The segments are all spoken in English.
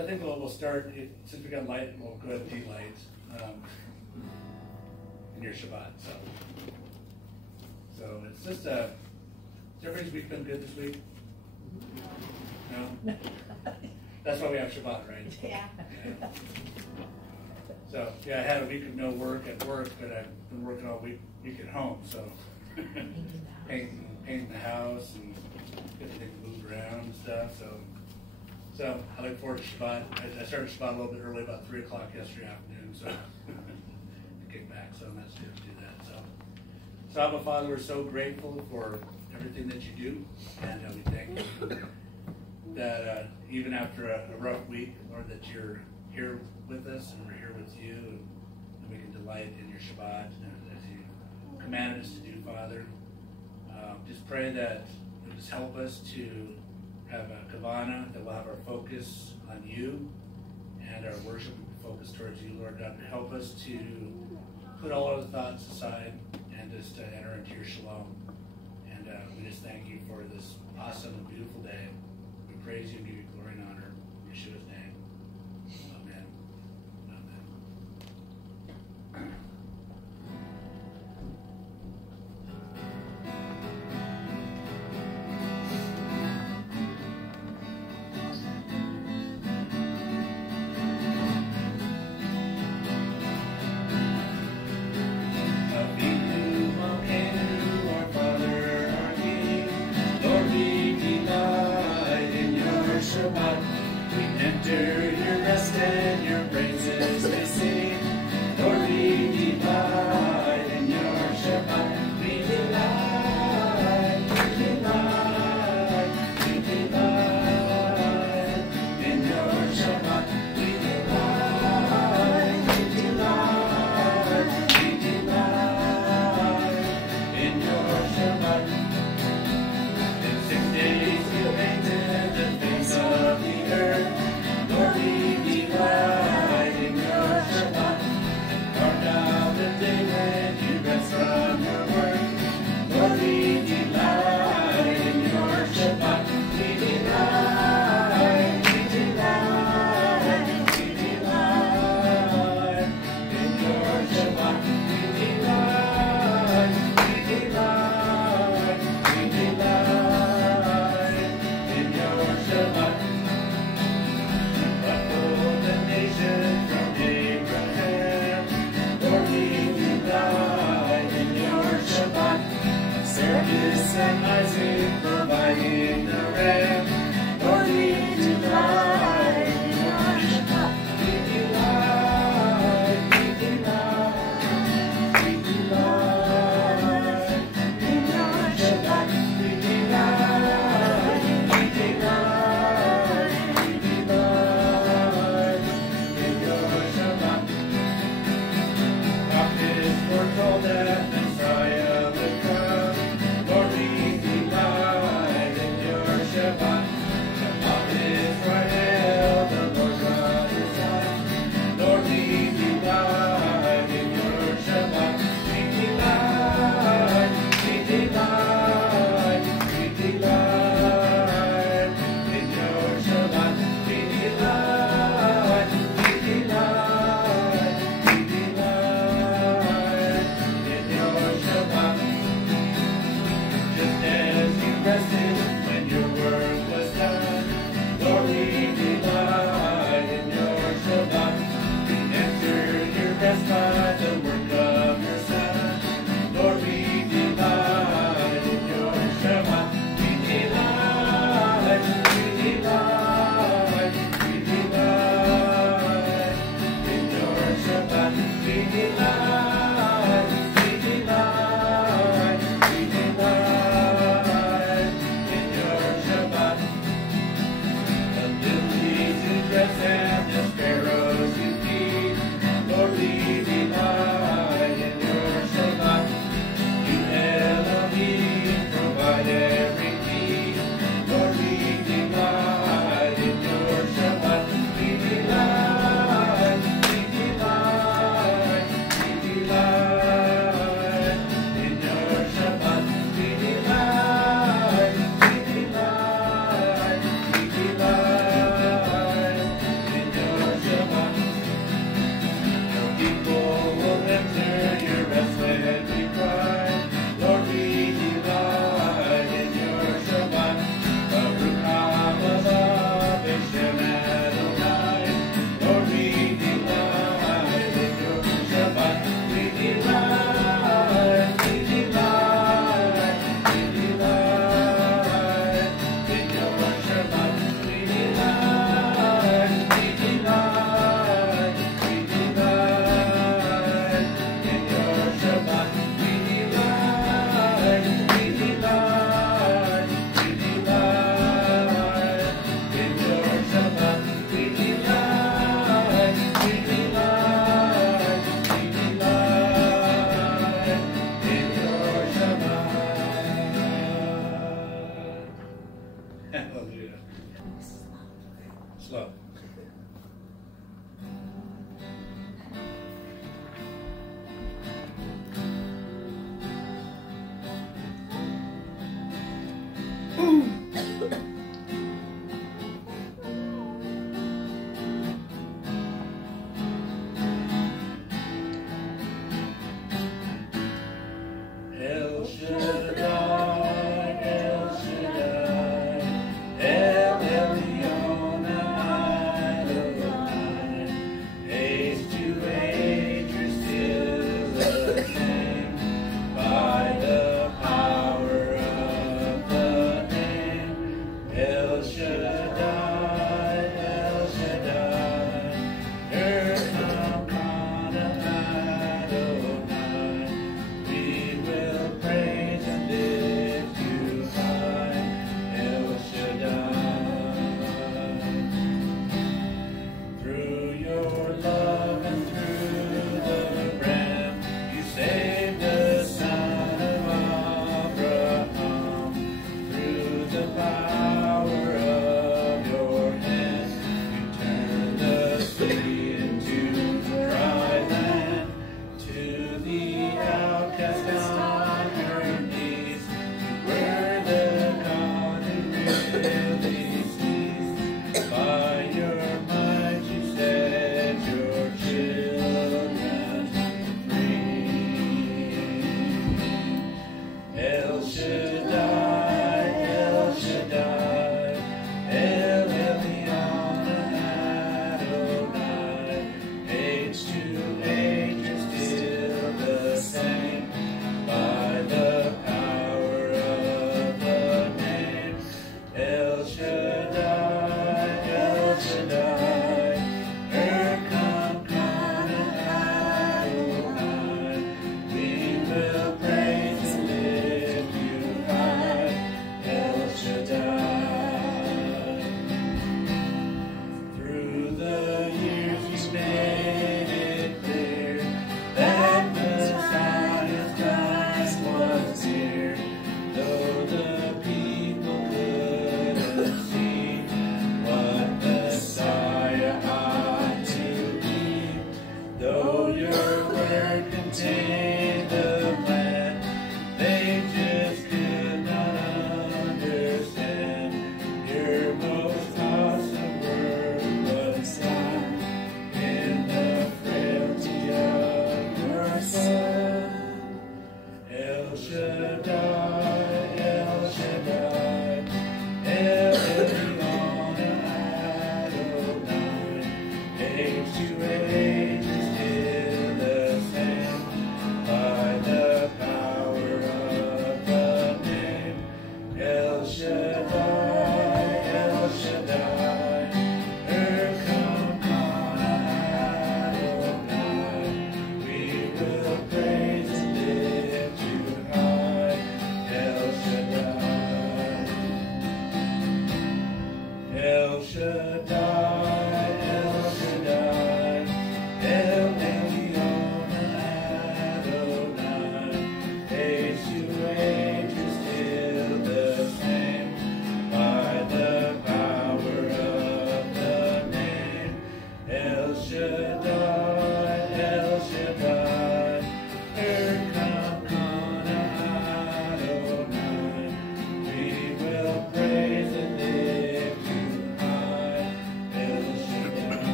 So I think we'll start, since we got light, we'll go ahead and de-light in your Shabbat. So it's just, has everybody's week been good this week? No? That's why we have Shabbat, right? Yeah. So, yeah, I had a week of no work at work, but I've been working all week at home, so painting the house and getting things moved around and stuff. So I look forward to Shabbat. I started Shabbat a little bit early, about 3 o'clock yesterday afternoon, so to kick back, so that's good to do that. So Abba, Father, we're so grateful for everything that you do, and we thank you that even after a rough week, Lord, that you're here with us and we're here with you, and we can delight in your Shabbat as you commanded us to do, Father. Just pray that you just help us to have a kavana, that we'll have our focus on you and our worship focused towards you, Lord God. Help us to put all other thoughts aside and just enter into your shalom. And we just thank you for this awesome and beautiful day. We praise you and give you glory and honor. In Yeshua's name. Amen. Amen. Lord, we Hallelujah. Slow.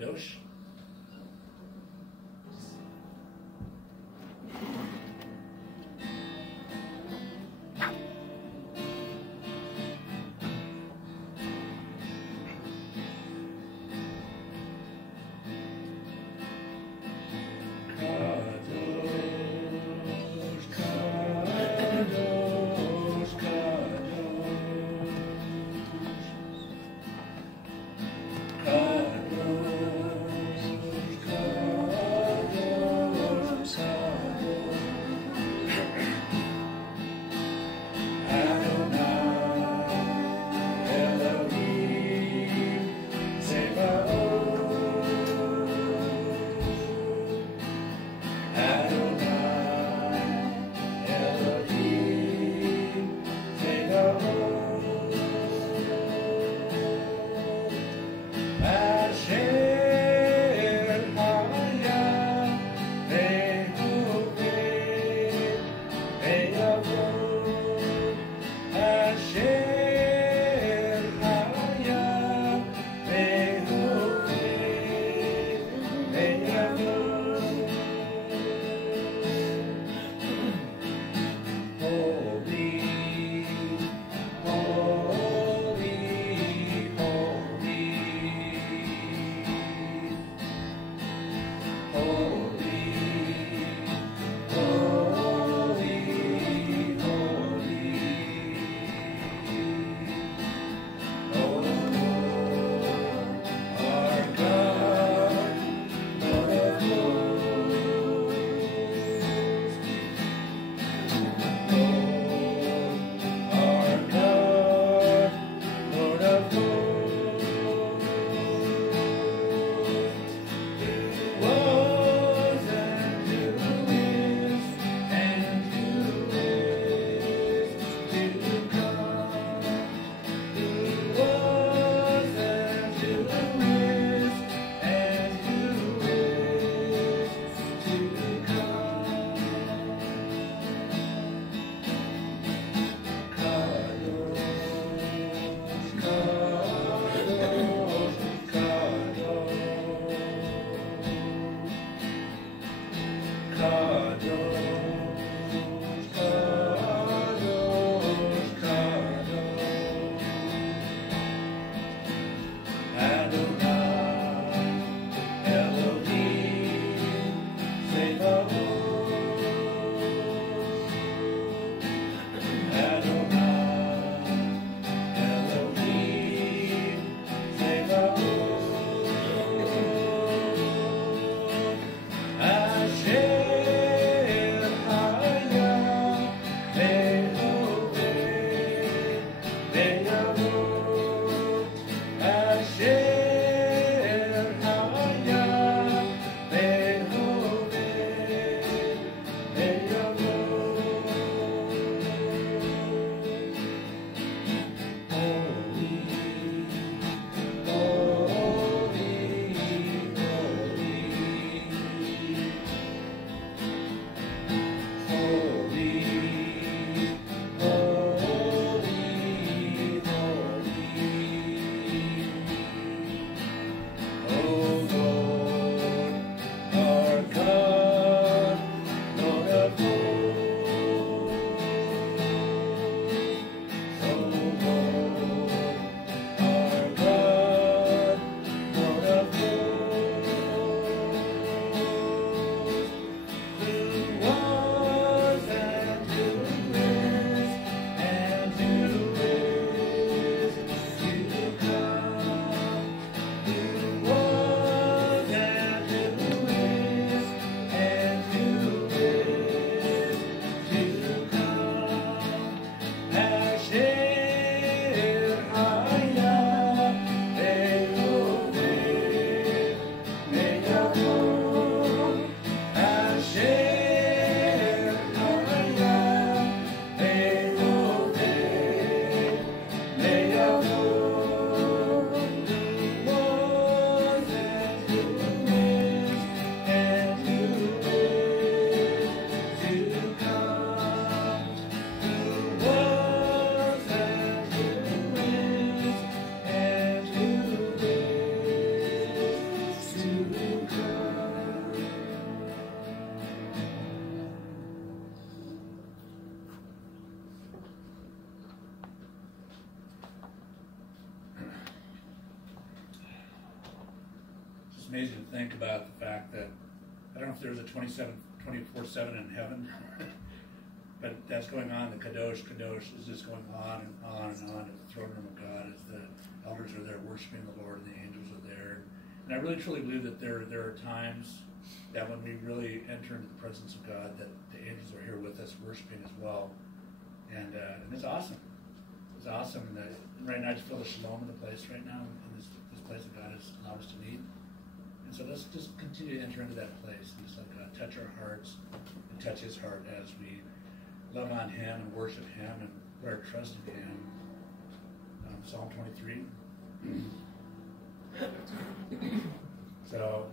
Kadosh. Kadosh, Kadosh, Kadosh. amazing to think about the fact that, I don't know if there's a 24/7 in heaven, but that's going on. The Kadosh is just going on and on and on at the throne room of God as the elders are there worshiping the Lord and the angels are there. And I really truly believe that there are times that when we really enter into the presence of God, that the angels are here with us worshiping as well. And it's awesome. It's awesome. And right now I just feel the shalom in the place right now, in this place that God has allowed us to meet. And so let's just continue to enter into that place and just let God touch our hearts and touch his heart as we love on him and worship him and put our trust in him. Psalm 23. So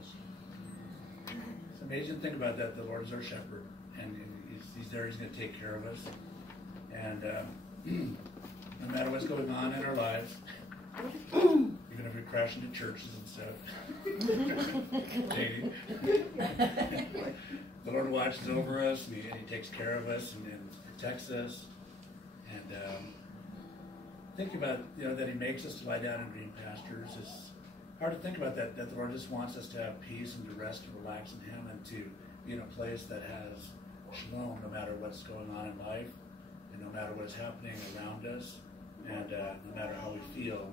it's amazing to think about that. The Lord is our shepherd, and he's there. He's going to take care of us. And no matter what's going on in our lives, even if we crash into churches and stuff, dating, the Lord watches over us, and he takes care of us and protects us. And think about, that he makes us to lie down in green pastures. It's hard to think about that the Lord just wants us to have peace and to rest and relax in him and to be in a place that has shalom no matter what's going on in life and no matter what's happening around us and no matter how we feel.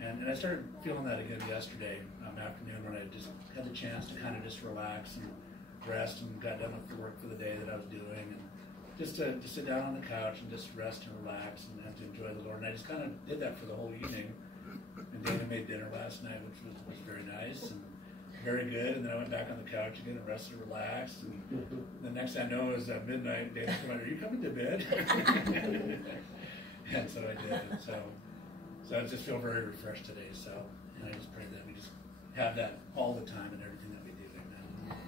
And I started feeling that again yesterday afternoon when I just had the chance to kind of just relax and rest and got done with the work for the day that I was doing, and just to sit down on the couch and just rest and relax and to enjoy the Lord. And I just kind of did that for the whole evening. And Dana made dinner last night, which was very nice and very good. And then I went back on the couch again and rested and relaxed. And the next thing I know is at midnight, Dana came out, "Are you coming to bed?" And so I did. And so I just feel very refreshed today. So, and I just pray that we just have that all the time in everything that we do. Amen.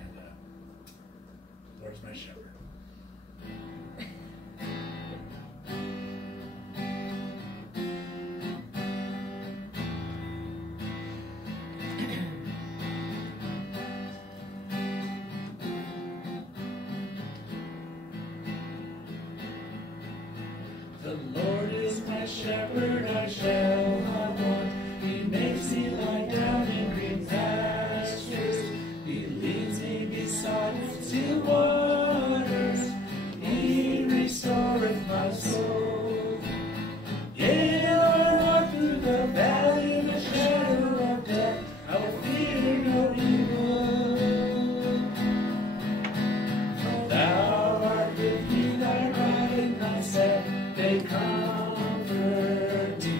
And the Lord is my shepherd. The Lord is my shepherd, I shall not want. He makes me lie down in green pastures. He leads me beside still waters. He restoreth my soul. Yea, though I walk through the valley of the shadow of death, I will fear no evil. For thou art with me, thy rod and thy staff, they comfort me.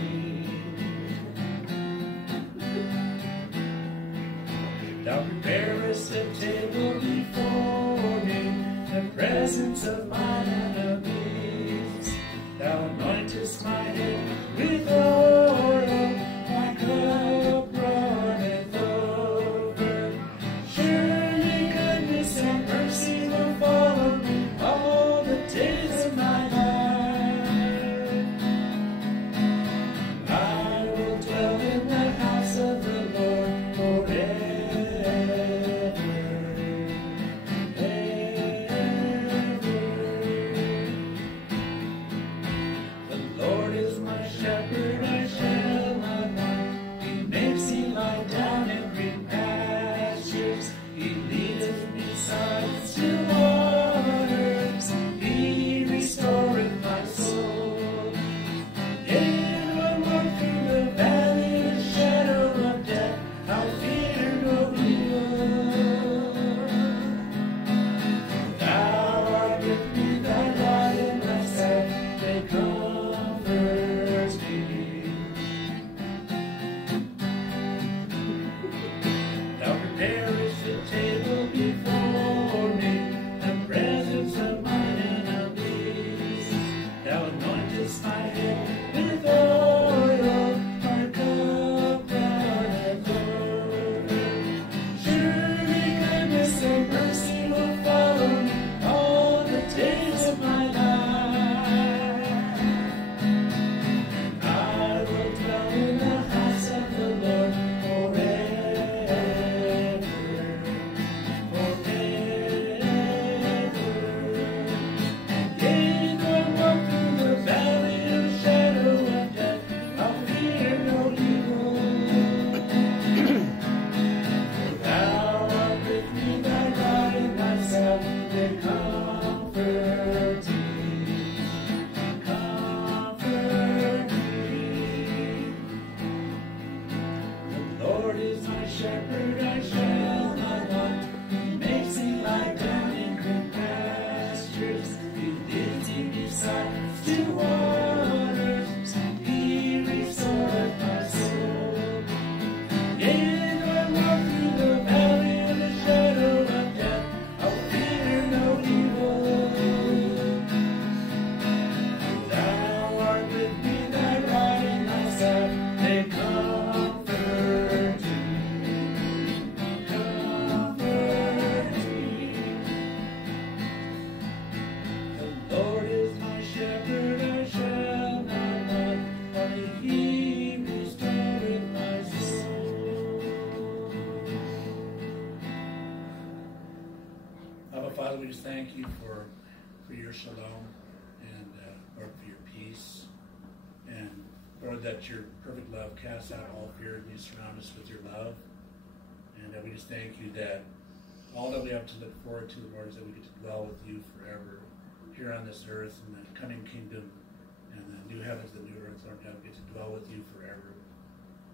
Thou preparest a table before me in the presence of mine enemies. Thou anointest my head with oil, my cup runneth over. Surely goodness and mercy will follow me all the days of my life. I will dwell in the house of the Lord forever, ever. we just thank you for your shalom and Lord, for your peace. And Lord, that your perfect love casts out all fear and you surround us with your love. And we just thank you that all that we have to look forward to, Lord, is that we get to dwell with you forever here on this earth in the coming kingdom and the new heavens, the new earth, Lord God, we get to dwell with you forever.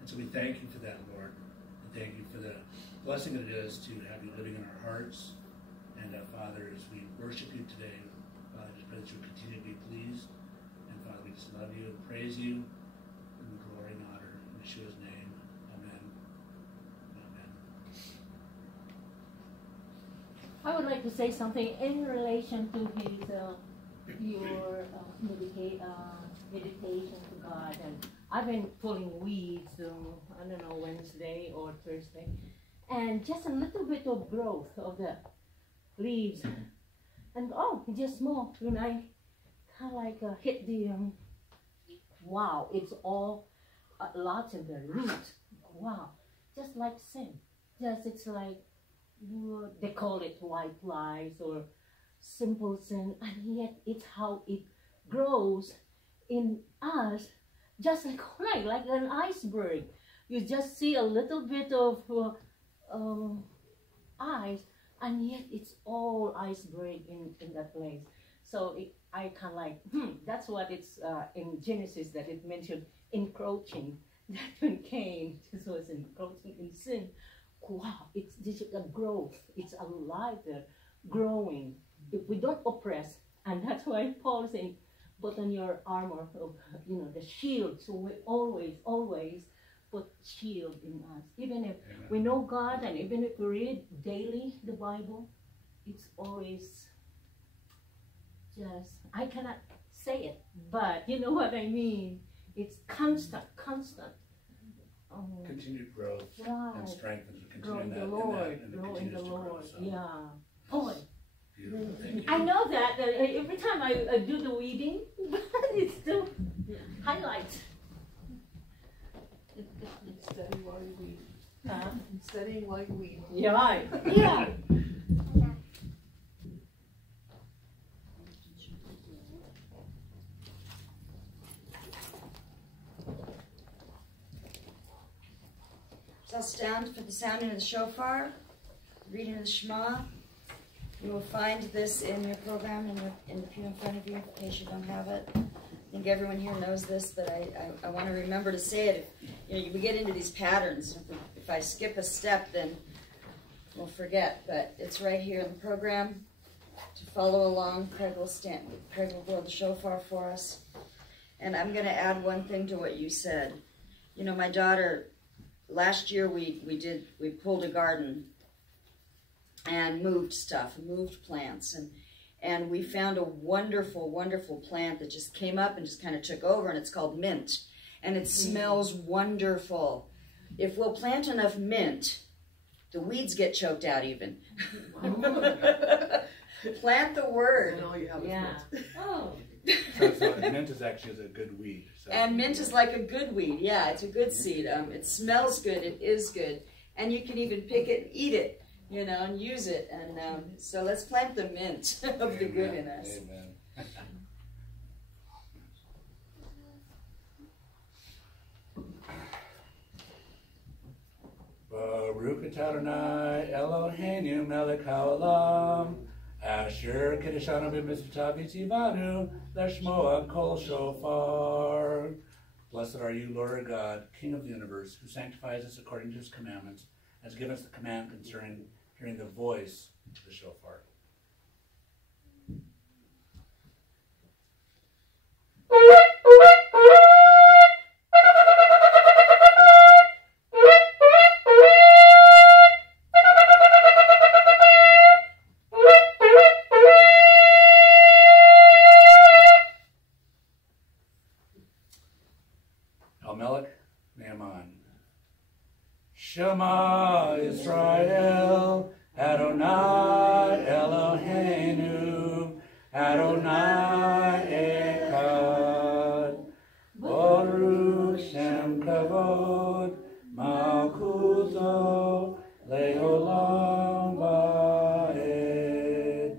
And so we thank you for that, Lord. And thank you for the blessing that it is to have you living in our hearts. And Father, as we worship you today, Father, I just pray that you continue to be pleased. And Father, we just love you and praise you in the glory and honor. In Yeshua's name, amen. Amen. I would like to say something in relation to his your meditation to God. And I've been pulling weeds, I don't know, Wednesday or Thursday, and just a little bit of growth of the leaves, and just small. When I kind of like hit the wow, it's all lots of the roots. Wow, just like sin. Just it's like they call it white lies or simple sin, and yet it's how it grows in us, just like an iceberg. You just see a little bit of ice, and yet it's all iceberg in that place. So I kind of like, that's what it's in Genesis that it mentioned encroaching. That when Cain was encroaching in sin, wow, it's a growth. It's alive there, growing. If we don't oppress, and that's why Paul is saying, put on your armor of, the shield. So we always put shield in us. Even if we know God, and even if we read daily the Bible, it's always just, I cannot say it, but you know what I mean. It's constant. Continued growth and strength as we continue grow in the Lord. So. Yeah. Boy. Beautiful. Thank you. I know that every time I do the weeding, it still highlights. Studying while you weed. Studying while you weed. Yeah. Yeah. So I'll stand for the sounding of the shofar, reading the Shema. You will find this in your program in the pew in front of you, in case you don't have it. I think everyone here knows this, but I want to remember to say it. If, we get into these patterns. If I skip a step, then we'll forget. But it's right here in the program. To follow along, Craig will blow the shofar for us. And I'm going to add one thing to what you said. My daughter, last year we pulled a garden and moved plants, and we found a wonderful, wonderful plant that just came up and just kind of took over, and it's called mint, and it smells wonderful. If we'll plant enough mint, the weeds get choked out even. Plant the word. Yeah. Oh. So mint is actually a good weed. So. And mint is like a good weed. Yeah, it's a good seed. It smells good. It is good. And you can even pick it and eat it, and use it. And so let's plant the mint of the good in us. Amen. Baruch atah Adonai Eloheinu melech haolam asher kiddushanu b'mitzvotav v'tzivanu l'shmoa kol shofar. Blessed are you, Lord our God, King of the universe, who sanctifies us according to his commandments, has given us the command concerning hearing the voice of the shofar. Shema Yisrael, Adonai Eloheinu, Adonai Echad, Baruch Shem Kavod, Malkuto, Leolam Va'ed.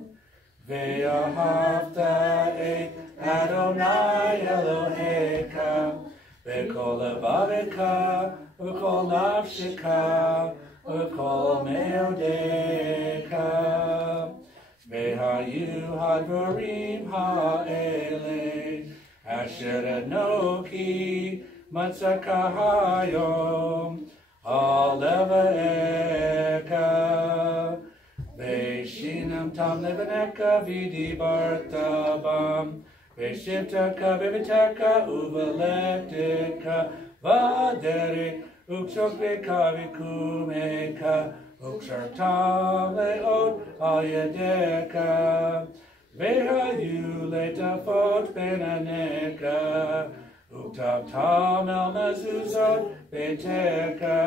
Kol levaveka, Ukol nafshika, Ukol meodeika. Vehayu hadvarim ha'ele, Asher enoki matzakahayom, Al levaeka. Veshinam tam levaneka vidi bartabam, Veshivtaka vivitaka uvalektika, Vaderik uksokveka vikumeka, Uksartam leot ayedeka, Vehayu letafot benaneka, Uktabtam el mezuzot beteka,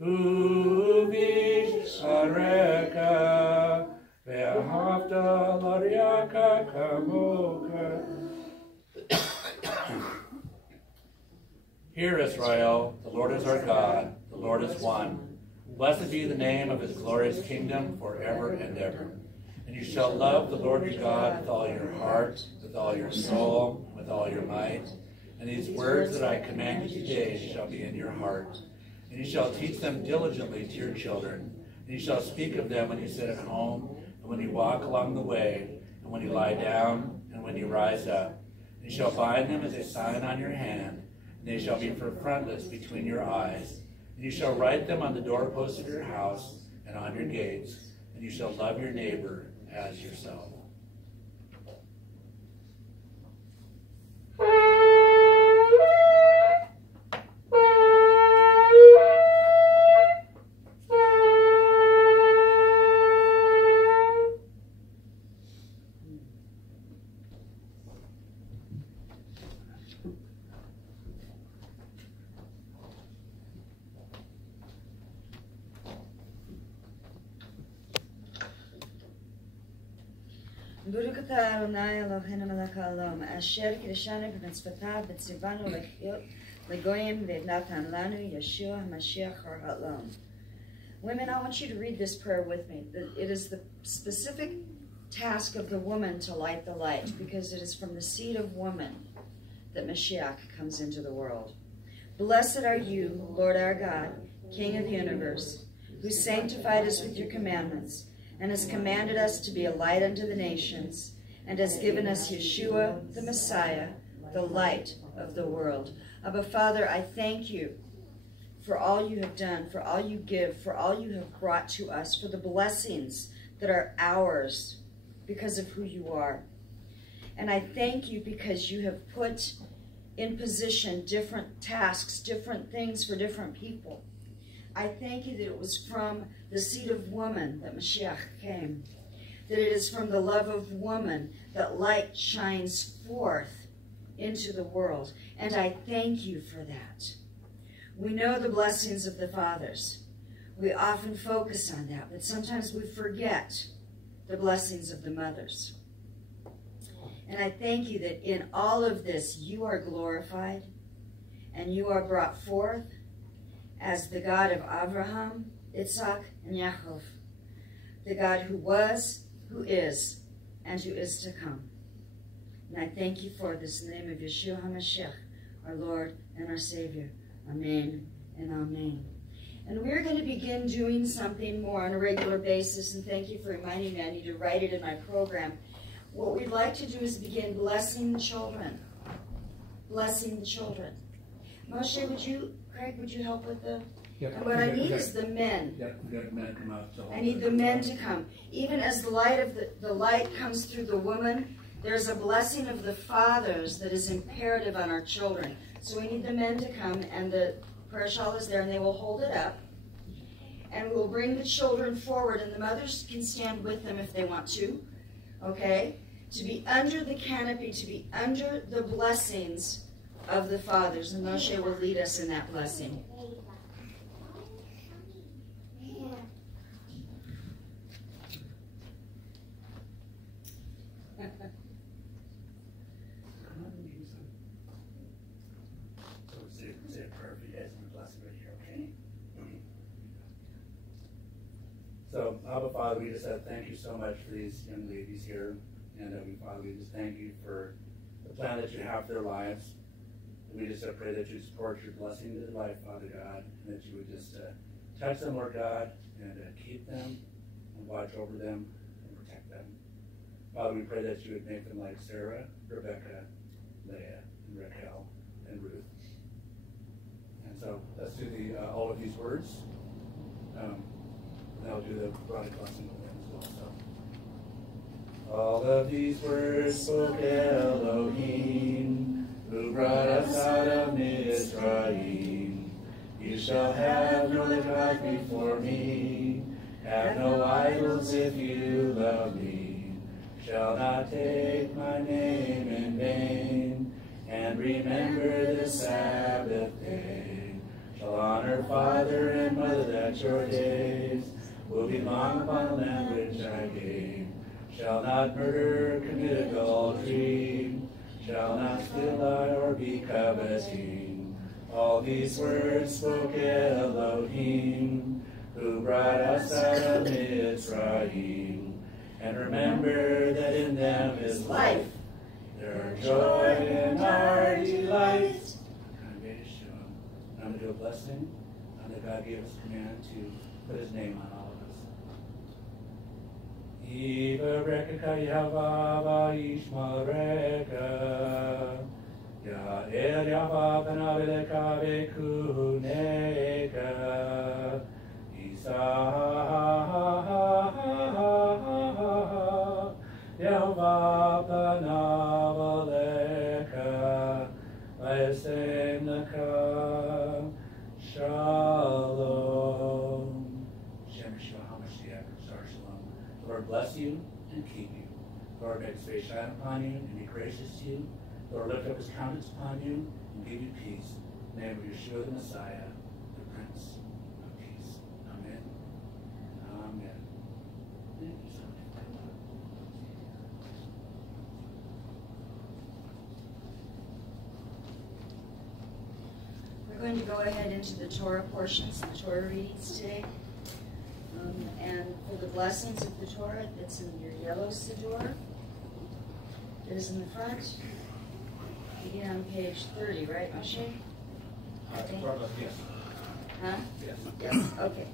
Uvish areka, Ve'ahavta lariaka kamoka. Hear, Israel, the Lord is our God, the Lord is one. Blessed be the name of his glorious kingdom forever and ever. And you shall love the Lord your God with all your heart, with all your soul, and with all your might. And these words that I command you today shall be in your heart. And you shall teach them diligently to your children. And you shall speak of them when you sit at home, and when you walk along the way, and when you lie down, and when you rise up. And you shall bind them as a sign on your hand, and they shall be for frontlets between your eyes. And you shall write them on the doorposts of your house and on your gates, and you shall love your neighbor as yourself. Baruch atah Adonai Eloheinu melech haolam, asher kiddushanu b'mitzvotav v'tzivanu lechiyot legoyim v'natan lanu Yeshua HaMashiach Or Ha'olam. Women, I want you to read this prayer with me. It is the specific task of the woman to light the light, because it is from the seed of woman that Mashiach comes into the world. Blessed are you, Lord our God, King of the universe, who sanctified us with your commandments, and has commanded us to be a light unto the nations, and has given us Yeshua, the Messiah, the light of the world. Abba, Father, I thank you for all you have done, for all you give, for all you have brought to us, for the blessings that are ours because of who you are. And I thank you because you have put in position different tasks, different things for different people. I thank you that it was from the seed of woman that Mashiach came, that it is from the love of woman that light shines forth into the world. And I thank you for that. We know the blessings of the fathers. We often focus on that, but sometimes we forget the blessings of the mothers. And I thank you that in all of this, you are glorified and you are brought forth as the God of Abraham, Isaac, and Yaakov, the God who was, who is, and who is to come. And I thank you for this in the name of Yeshua HaMashiach, our Lord and our Savior. Amen and amen. And we're going to begin doing something more on a regular basis, and thank you for reminding me. I need to write it in my program. What we'd like to do is begin blessing the children. Blessing the children. Moshe, Craig, would you help with the... Yep. And what I need is the men. Yep, we got men come out. I need the men to come. Even as the light of the light comes through the woman, there's a blessing of the fathers that is imperative on our children. So we need the men to come, and the prayer shawl is there, and they will hold it up. And we'll bring the children forward, and the mothers can stand with them if they want to, okay? To be under the canopy, to be under the blessings of the fathers. And Moshe will lead us in that blessing. So, Abba, Father, we just said thank you so much for these young ladies here. And Father, we just thank you for the plan that you have for their lives, We just pray that you support your blessing in their life, Father God, and that you would just touch them, Lord God, and keep them, and watch over them, and protect them. Father, we pray that you would make them like Sarah, Rebecca, Leah, and Raquel, and Ruth. And so let's do all of these words. And I'll do the broad blessing with them as well. So, all of these words spoke Elohim, who brought us out of Mitzrayim. You shall have no other gods before me. Have no idols if you love me. Shall not take my name in vain. And remember the Sabbath day. Shall honor father and mother, that your days will be long upon the land which I gave. Shall not murder, commit adultery. Shall not steal, lie, or be coveting. All these words spoke Elohim, who brought us out of Mitzrayim. And remember that in them is life. Their joy and our delight. I'm going to do a blessing, and that God gave us command to put his name on all of us. Yivarekka Yavava Ishmareka Ya'el Yava Panavileka Vekuneka Isa Yava Panavileka Vayasemnaka Shalom. Shem Shua HaMashiach, Sar Shalom. The Lord bless you and keep you. The Lord make his face shine upon you and be gracious to you. The Lord lift up his countenance upon you and give you peace. In the name of Yeshua the Messiah, the Prince of Peace. Amen. Amen. Thank you so much. We're going to go ahead into the Torah portions, the Torah readings today. And for the blessings of the Torah, it's in your yellow siddur. It is in the front. Begin on page 30, right, Moshe? Yes. Huh? Yes. Yes, okay.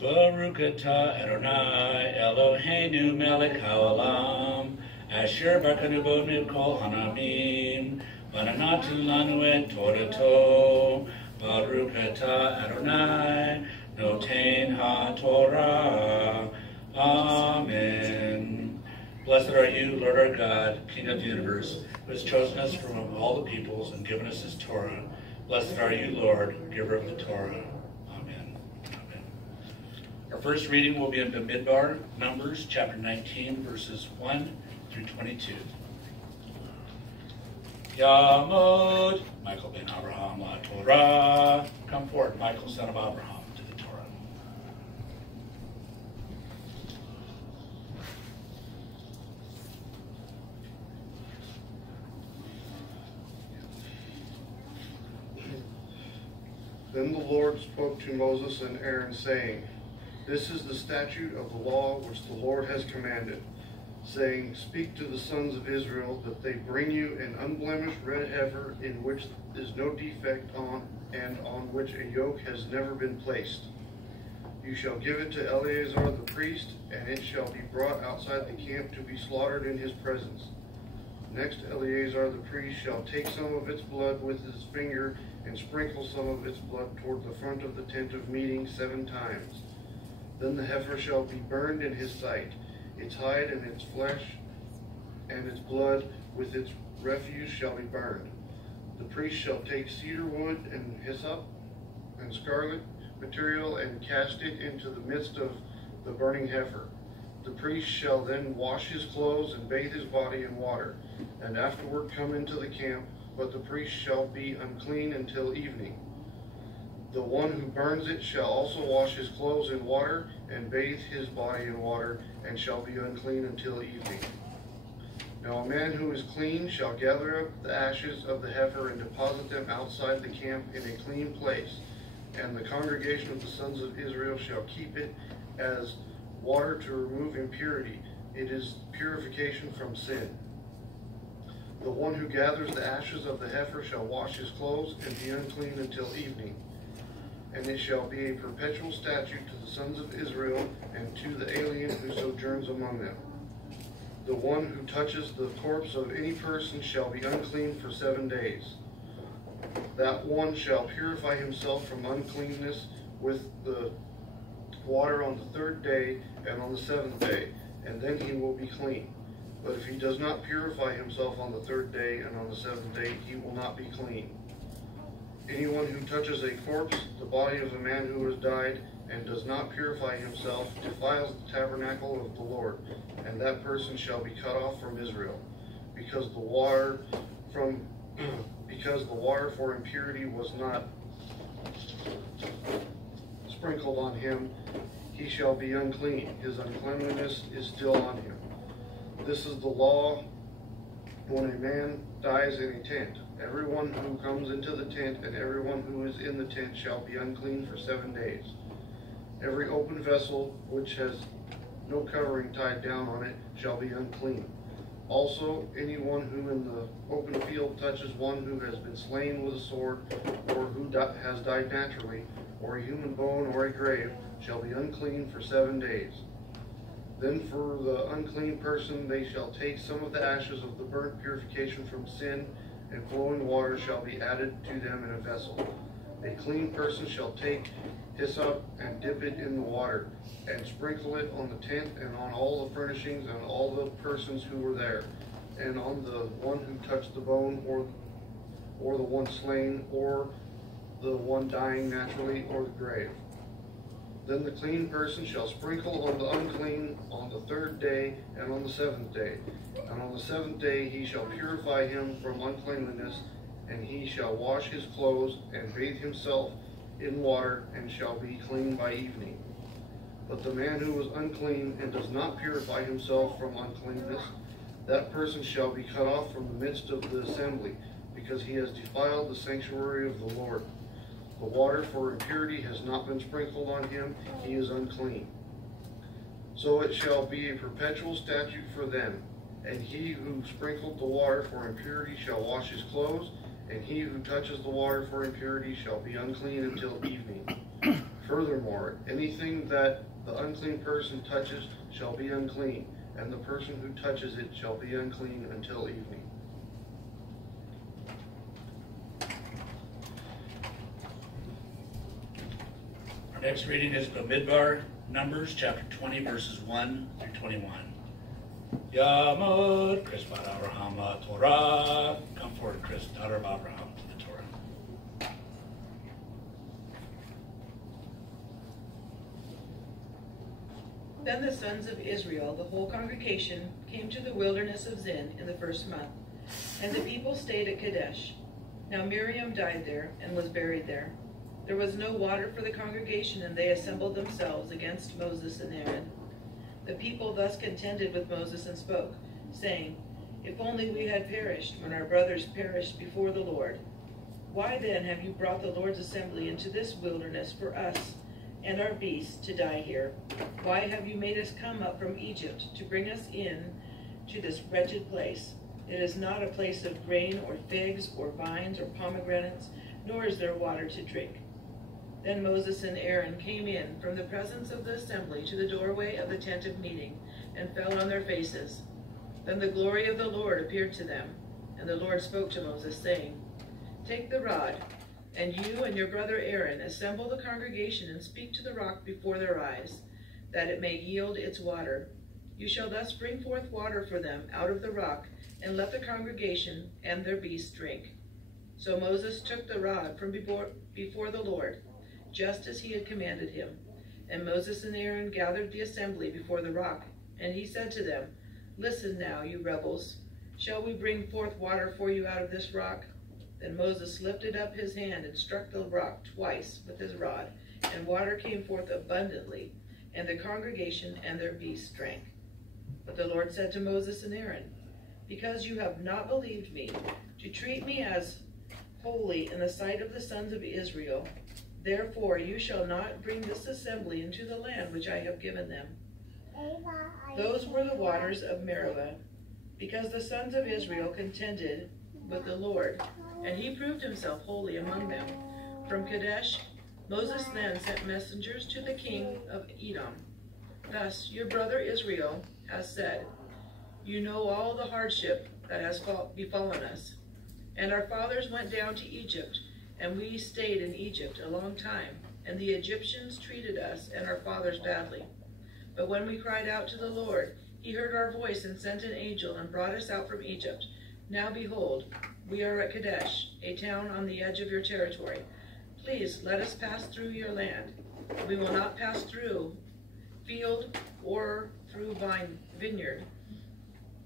Baruch atah Adonai Eloheinu melech haolam asher barkanu bo mikol hanamim v'natanu lanu et torato. Baruch atah Adonai noten haTorah. Amen. Blessed are you, Lord our God, King of the universe, who has chosen us from among all the peoples and given us his Torah. Blessed are you, Lord, giver of the Torah. Our first reading will be in Bamidbar, Numbers, chapter 19, verses 1 through 22. Yamod, Michael ben Abraham la Torah. Come forward, Michael, son of Abraham, to the Torah. Then the Lord spoke to Moses and Aaron, saying, This is the statute of the law which the Lord has commanded, saying, Speak to the sons of Israel that they bring you an unblemished red heifer in which is no defect on, and on which a yoke has never been placed. You shall give it to Eleazar the priest, and it shall be brought outside the camp to be slaughtered in his presence. Next, Eleazar the priest shall take some of its blood with his finger and sprinkle some of its blood toward the front of the tent of meeting 7 times. Then the heifer shall be burned in his sight. Its hide and its flesh and its blood with its refuse shall be burned. The priest shall take cedar wood and hyssop and scarlet material and cast it into the midst of the burning heifer. The priest shall then wash his clothes and bathe his body in water, and afterward come into the camp, but the priest shall be unclean until evening. The one who burns it shall also wash his clothes in water, and bathe his body in water, and shall be unclean until evening. Now a man who is clean shall gather up the ashes of the heifer and deposit them outside the camp in a clean place, and the congregation of the sons of Israel shall keep it as water to remove impurity. It is purification from sin. The one who gathers the ashes of the heifer shall wash his clothes and be unclean until evening. And it shall be a perpetual statute to the sons of Israel and to the alien who sojourns among them. The one who touches the corpse of any person shall be unclean for 7 days. That one shall purify himself from uncleanness with the water on the 3rd day and on the 7th day, and then he will be clean. But if he does not purify himself on the 3rd day and on the 7th day, he will not be clean. Anyone who touches a corpse, the body of a man who has died, and does not purify himself, defiles the tabernacle of the Lord, and that person shall be cut off from Israel, because the water for impurity was not sprinkled on him. He shall be unclean. His uncleanliness is still on him. This is the law when a man dies in a tent. Everyone who comes into the tent and everyone who is in the tent shall be unclean for 7 days. Every open vessel which has no covering tied down on it shall be unclean. Also, anyone who in the open field touches one who has been slain with a sword, or who has died naturally, or a human bone or a grave, shall be unclean for 7 days. Then for the unclean person they shall take some of the ashes of the burnt purification from sin, and flowing water shall be added to them in a vessel. A clean person shall take hyssop and dip it in the water, and sprinkle it on the tent and on all the furnishings and all the persons who were there, and on the one who touched the bone, or the one slain, or the one dying naturally, or the grave. Then the clean person shall sprinkle on the unclean on the 3rd day and on the 7th day. And on the 7th day he shall purify him from uncleanliness, and he shall wash his clothes and bathe himself in water, and shall be clean by evening. But the man who is unclean and does not purify himself from uncleanness, that person shall be cut off from the midst of the assembly, because he has defiled the sanctuary of the Lord. The water for impurity has not been sprinkled on him, he is unclean. So it shall be a perpetual statute for them. And he who sprinkled the water for impurity shall wash his clothes, and he who touches the water for impurity shall be unclean until evening. Furthermore, anything that the unclean person touches shall be unclean, and the person who touches it shall be unclean until evening. Our next reading is Bamidbar, Numbers, chapter 20, verses 1 through 21. Yamod, Chris Bat Abraham, Torah. Come forward, Chris, daughter of Abraham, to the Torah. Then the sons of Israel, the whole congregation, came to the wilderness of Zin in the 1st month, and the people stayed at Kadesh. Now Miriam died there and was buried there. There was no water for the congregation, and they assembled themselves against Moses and Aaron. The people thus contended with Moses and spoke, saying, If only we had perished when our brothers perished before the Lord. Why then have you brought the Lord's assembly into this wilderness for us and our beasts to die here? Why have you made us come up from Egypt to bring us in to this wretched place? It is not a place of grain or figs or vines or pomegranates, nor is there water to drink. Then Moses and Aaron came in from the presence of the assembly to the doorway of the tent of meeting, and fell on their faces. Then the glory of the Lord appeared to them, and the Lord spoke to Moses, saying, Take the rod, and you and your brother Aaron assemble the congregation and speak to the rock before their eyes, that it may yield its water. You shall thus bring forth water for them out of the rock, and let the congregation and their beasts drink. So Moses took the rod from before the Lord, just as he had commanded him. And Moses and Aaron gathered the assembly before the rock, and he said to them, Listen now, you rebels. Shall we bring forth water for you out of this rock? Then Moses lifted up his hand and struck the rock twice with his rod, and water came forth abundantly, and the congregation and their beasts drank. But the Lord said to Moses and Aaron, because you have not believed me, to treat me as holy in the sight of the sons of Israel, therefore you shall not bring this assembly into the land which I have given them. Those were the waters of Meribah, because the sons of Israel contended with the Lord, and he proved himself holy among them. From Kadesh, Moses then sent messengers to the king of Edom. Thus, your brother Israel has said, you know all the hardship that has befallen us. And our fathers went down to Egypt, and we stayed in Egypt a long time, and the Egyptians treated us and our fathers badly. But when we cried out to the Lord, he heard our voice and sent an angel and brought us out from Egypt. Now behold, we are at Kadesh, a town on the edge of your territory. Please let us pass through your land. We will not pass through field or through vineyard.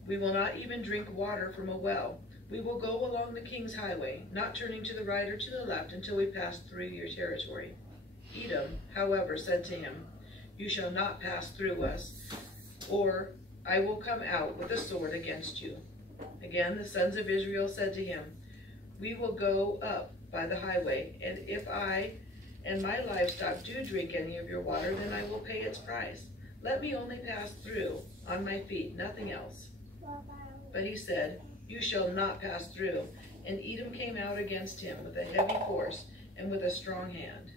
We will not even drink water from a well. We will go along the king's highway, not turning to the right or to the left until we pass through your territory. Edom, however, said to him, you shall not pass through us, or I will come out with a sword against you. Again, the sons of Israel said to him, we will go up by the highway, and if I and my livestock do drink any of your water, then I will pay its price. Let me only pass through on my feet, nothing else. But he said, you shall not pass through. And Edom came out against him with a heavy force and with a strong hand.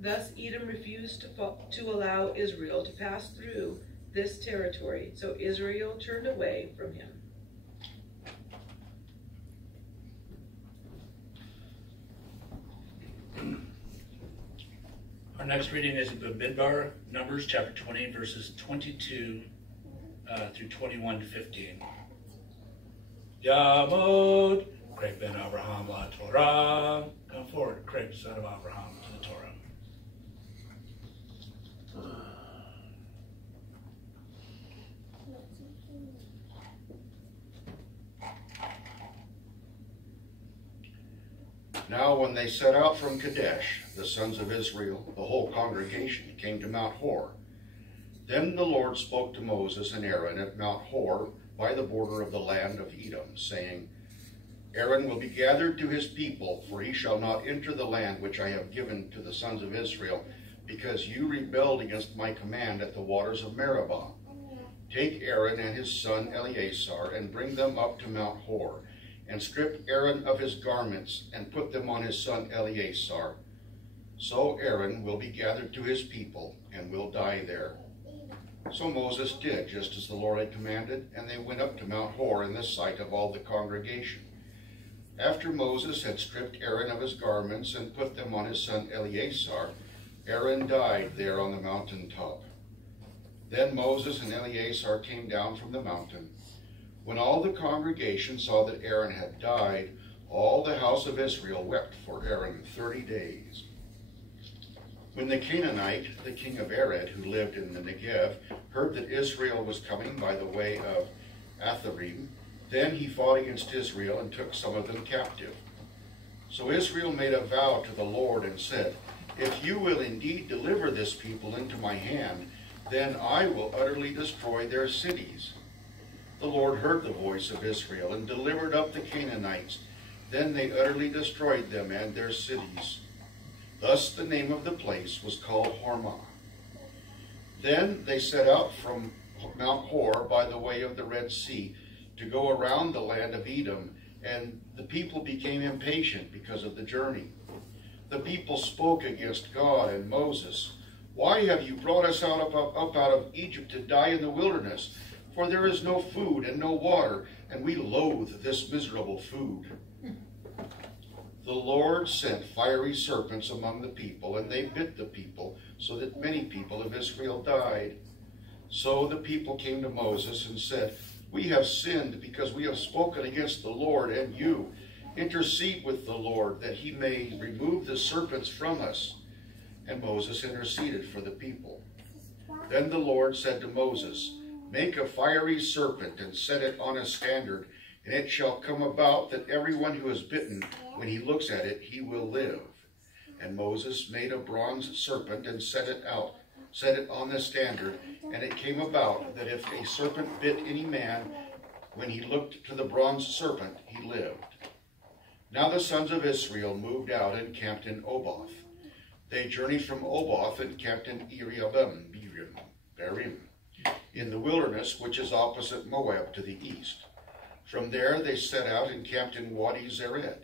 Thus Edom refused to allow Israel to pass through this territory, so Israel turned away from him. Our next reading is in Bamidbar, Numbers chapter 20, verses 22 through 21 to 15. Yamod, Craig ben Abraham la Torah. Come forward, Craig, son of Abraham, to the Torah. Now when they set out from Kadesh, the sons of Israel, the whole congregation, came to Mount Hor. Then the Lord spoke to Moses and Aaron at Mount Hor by the border of the land of Edom, saying, Aaron will be gathered to his people, for he shall not enter the land which I have given to the sons of Israel, because you rebelled against my command at the waters of Meribah. Take Aaron and his son Eleazar and bring them up to Mount Hor, and strip Aaron of his garments, and put them on his son Eleazar. So Aaron will be gathered to his people, and will die there. So Moses did just as the Lord had commanded, and they went up to Mount Hor in the sight of all the congregation. After Moses had stripped Aaron of his garments and put them on his son Eleazar, Aaron died there on the mountain top. Then Moses and Eleazar came down from the mountain. When all the congregation saw that Aaron had died, all the house of Israel wept for Aaron 30 days. When the Canaanite, the king of Arad, who lived in the Negev, heard that Israel was coming by the way of Atharim, then he fought against Israel and took some of them captive. So Israel made a vow to the Lord and said, if you will indeed deliver this people into my hand, then I will utterly destroy their cities. The Lord heard the voice of Israel and delivered up the Canaanites. Then they utterly destroyed them and their cities. Thus the name of the place was called Hormah. Then they set out from Mount Hor by the way of the Red Sea to go around the land of Edom, and the people became impatient because of the journey. The people spoke against God and Moses. Why have you brought us up out of Egypt to die in the wilderness? For there is no food and no water, and we loathe this miserable food. The Lord sent fiery serpents among the people, and they bit the people, so that many people of Israel died. So the people came to Moses and said, we have sinned because we have spoken against the Lord and you. Intercede with the Lord, that he may remove the serpents from us. And Moses interceded for the people. Then the Lord said to Moses, Make a fiery serpent and set it on a standard, and it shall come about that everyone who is bitten, when he looks at it, he will live. And Moses made a bronze serpent and set it on the standard, and it came about that if a serpent bit any man, when he looked to the bronze serpent, he lived. Now the sons of Israel moved out and camped in Oboth. They journeyed from Oboth and camped in Berim, in the wilderness which is opposite Moab to the east. From there they set out and camped in Wadi Zered.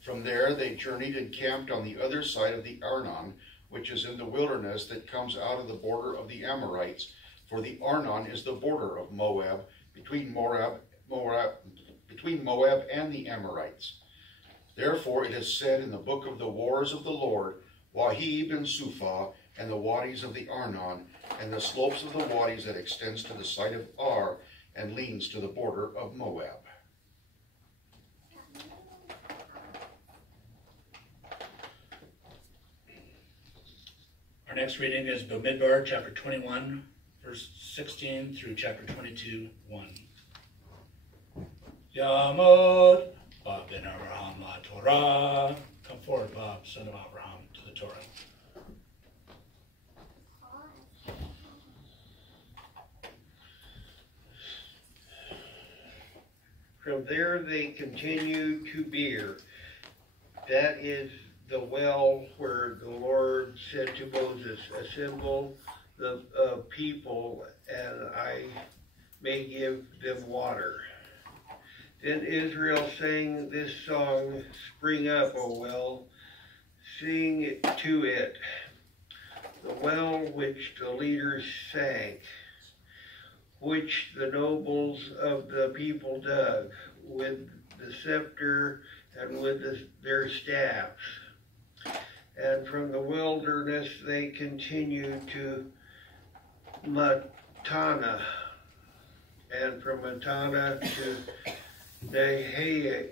From there they journeyed and camped on the other side of the Arnon, which is in the wilderness that comes out of the border of the Amorites, for the Arnon is the border of Moab, between Moab and the Amorites. Therefore it is said in the book of the wars of the Lord, Wahib and Suphah, and the wadis of the Arnon, and the slopes of the wadis that extends to the side of Ar, and leans to the border of Moab. Our next reading is Bamidbar, chapter 21, verse 16 through chapter 22, 1. Yamod, Bob ben Abraham la Torah. Come forward, Bob, son of Abraham, to the Torah. From there they continued to Beer. That is the well where the Lord said to Moses, assemble the people, and I may give them water. Then Israel sang this song, Spring up, O well, sing to it, the well which the leaders sank, which the nobles of the people dug, with the scepter and with their staffs. And from the wilderness they continued to Matana, and from Matana to Nahaliel,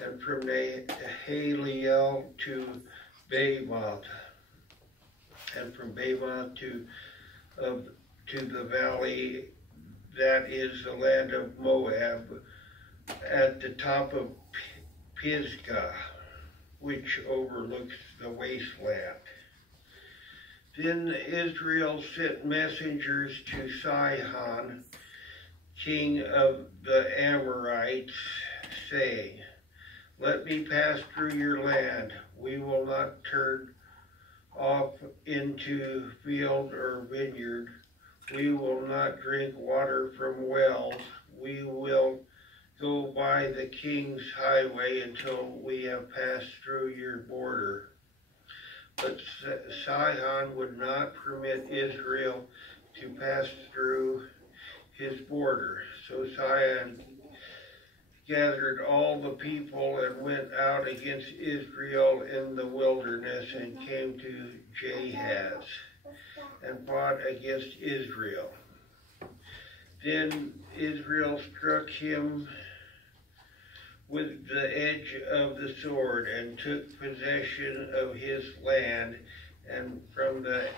and from Nahaliel to Bamoth, and from Bamoth to the valley that is the land of Moab, at the top of Pisgah, which overlooks the wasteland. Then Israel sent messengers to Sihon, king of the Amorites, saying, let me pass through your land. We will not turn off into field or vineyard. We will not drink water from wells. We will go by the king's highway until we have passed through your border. But Sihon would not permit Israel to pass through his border. So Sihon gathered all the people and went out against Israel in the wilderness and came to Jahaz and fought against Israel. Then Israel struck him with the edge of the sword and took possession of his land, and from the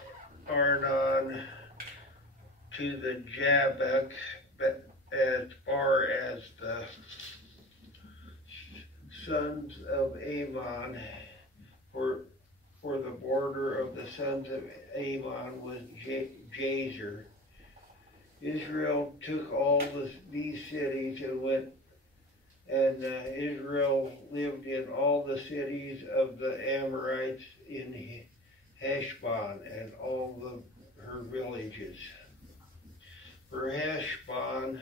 Arnon to the Jabbok as far as the sons of Ammon, for the border of the sons of Ammon was Jazer. Israel took all these cities and went, and Israel lived in all the cities of the Amorites in Heshbon and all her villages. For Heshbon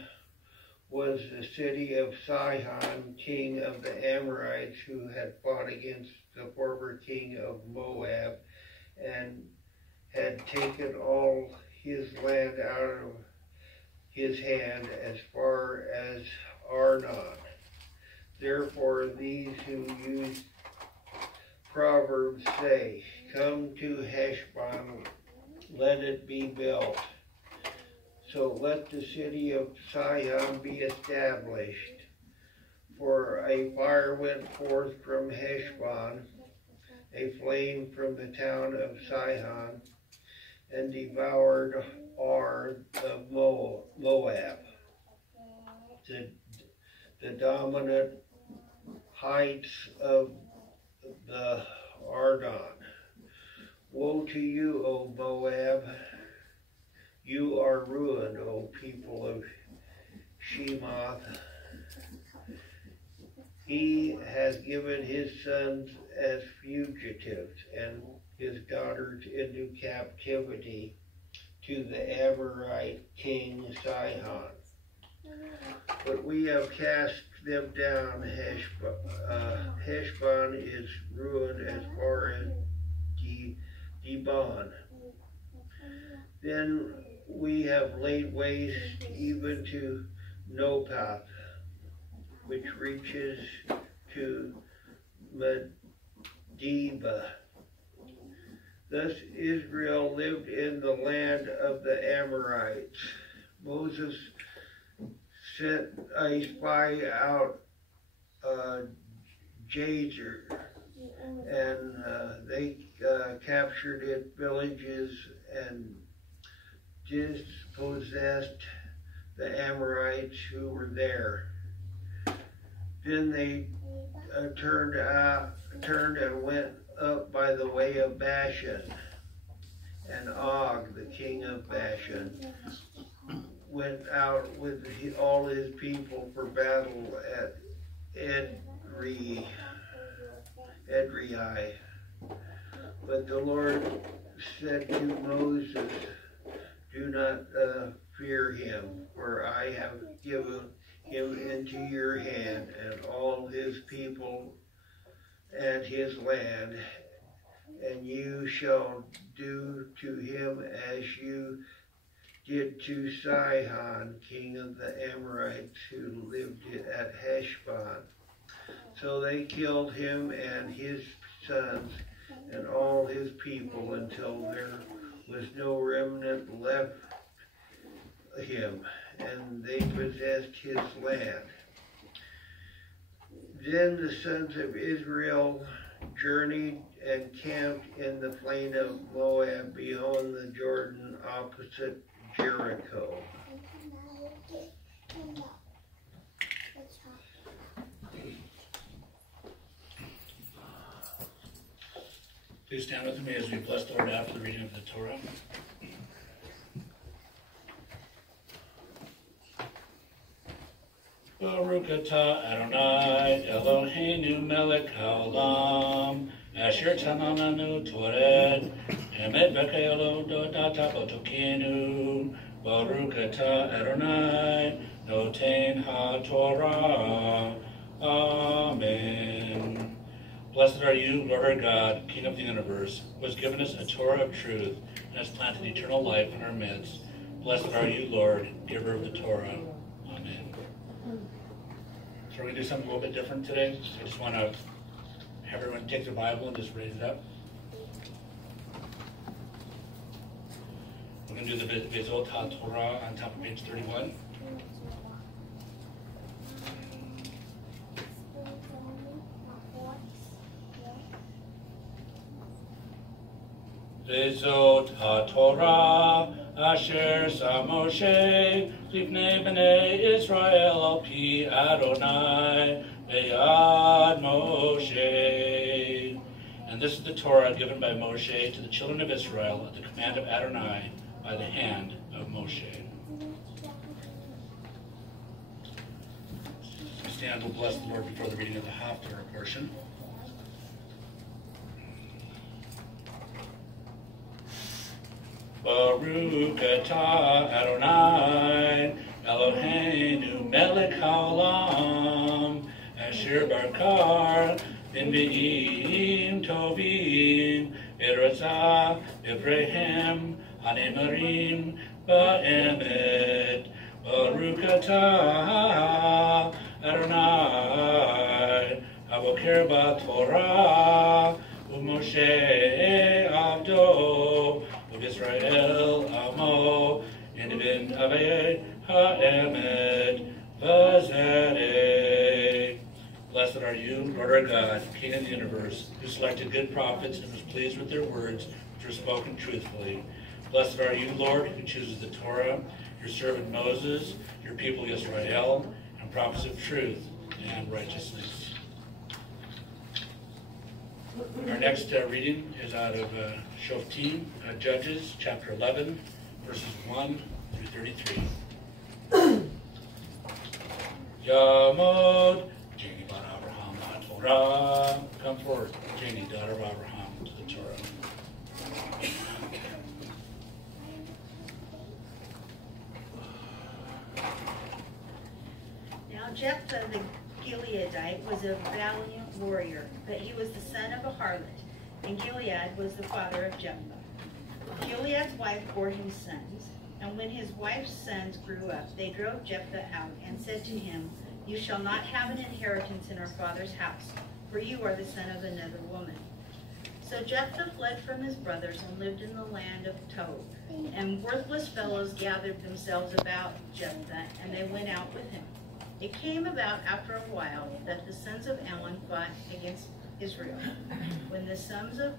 was the city of Sihon, king of the Amorites, who had fought against the former king of Moab and had taken all his land out of his hand as far as Arnon. Therefore these who use Proverbs say, come to Heshbon, let it be built. So let the city of Sihon be established. For a fire went forth from Heshbon, a flame from the town of Sihon, and devoured Ar of Moab, the dominant heights of the Arnon. Woe to you, O Moab! You are ruined, O people of Shemoth. He has given his sons as fugitives and his daughters into captivity to the Amorite king Sihon. But we have cast them down. Heshbon is ruined as far as Dibon. Then we have laid waste even to Nopath, which reaches to Medeba. Thus Israel lived in the land of the Amorites. Moses sent a spy out Jazer, and they captured its villages and dispossessed the Amorites who were there. Then they turned and went up by the way of Bashan, and Og, the king of Bashan, went out with all his people for battle at Edrei. But the Lord said to Moses, do not fear him, for I have given him into your hand and all his people and his land, and you shall do to him as you did to Sihon, king of the Amorites, who lived at Heshbon. So they killed him and his sons and all his people until there was no remnant left him, and they possessed his land. Then the sons of Israel journeyed and camped in the plain of Moab beyond the Jordan opposite Jericho. Please stand with me as we bless the Lord after the reading of the Torah. Baruch atah Adonai Eloheinu melech haolam asher tanananu tored emet v'kayelo dodata botokenu Baruch atah Adonai noten ha-Torah. Amen. Blessed are you, Lord our God, King of the universe, who has given us a Torah of truth and has planted eternal life in our midst. Blessed are you, Lord, giver of the Torah. Amen. So we're going to do something a little bit different today. I just want to have everyone take their Bible and just raise it up. We're going to do the Vezot HaTorah on top of page 31. Vezot HaTorah Asher Sa Moshe Lifnei Bnei Israel Al Pi Adonai Beyad Moshe. And this is the Torah given by Moshe to the children of Israel at the command of Adonai by the hand of Moshe. Stand, we'll bless the Lord before the reading of the Haftarah portion. Baruch atah Adonai Eloheinu melech haolam asher barkar b'nbi'im tovim v'ratzah b'vrehem hanemarim ba'emet. Baruch atah Adonai aboker b'Torah u'Moshe avdo Israel Amo Inivin Avei Ha'emed Vazadeh. Blessed are you, Lord our God, King of the universe, who selected good prophets and was pleased with their words, which were spoken truthfully. Blessed are you, Lord, who chooses the Torah, your servant Moses, your people Israel, and prophets of truth and righteousness. Our next reading is out of Shoftim, Judges, chapter 11, verses 1 through 33. Yamod, Janie bar Abraham, Torah. Come forward, Janie, daughter of Abraham, to the Torah. Now Jephthah the Gileadite was a valiant warrior, but he was the son of a harlot, and Gilead was the father of Jephthah. Gilead's wife bore him sons, and when his wife's sons grew up, they drove Jephthah out and said to him, "You shall not have an inheritance in our father's house, for you are the son of another woman." So Jephthah fled from his brothers and lived in the land of Tob. And worthless fellows gathered themselves about Jephthah, and they went out with him. It came about after a while that the sons of Ammon fought against Israel. When the sons of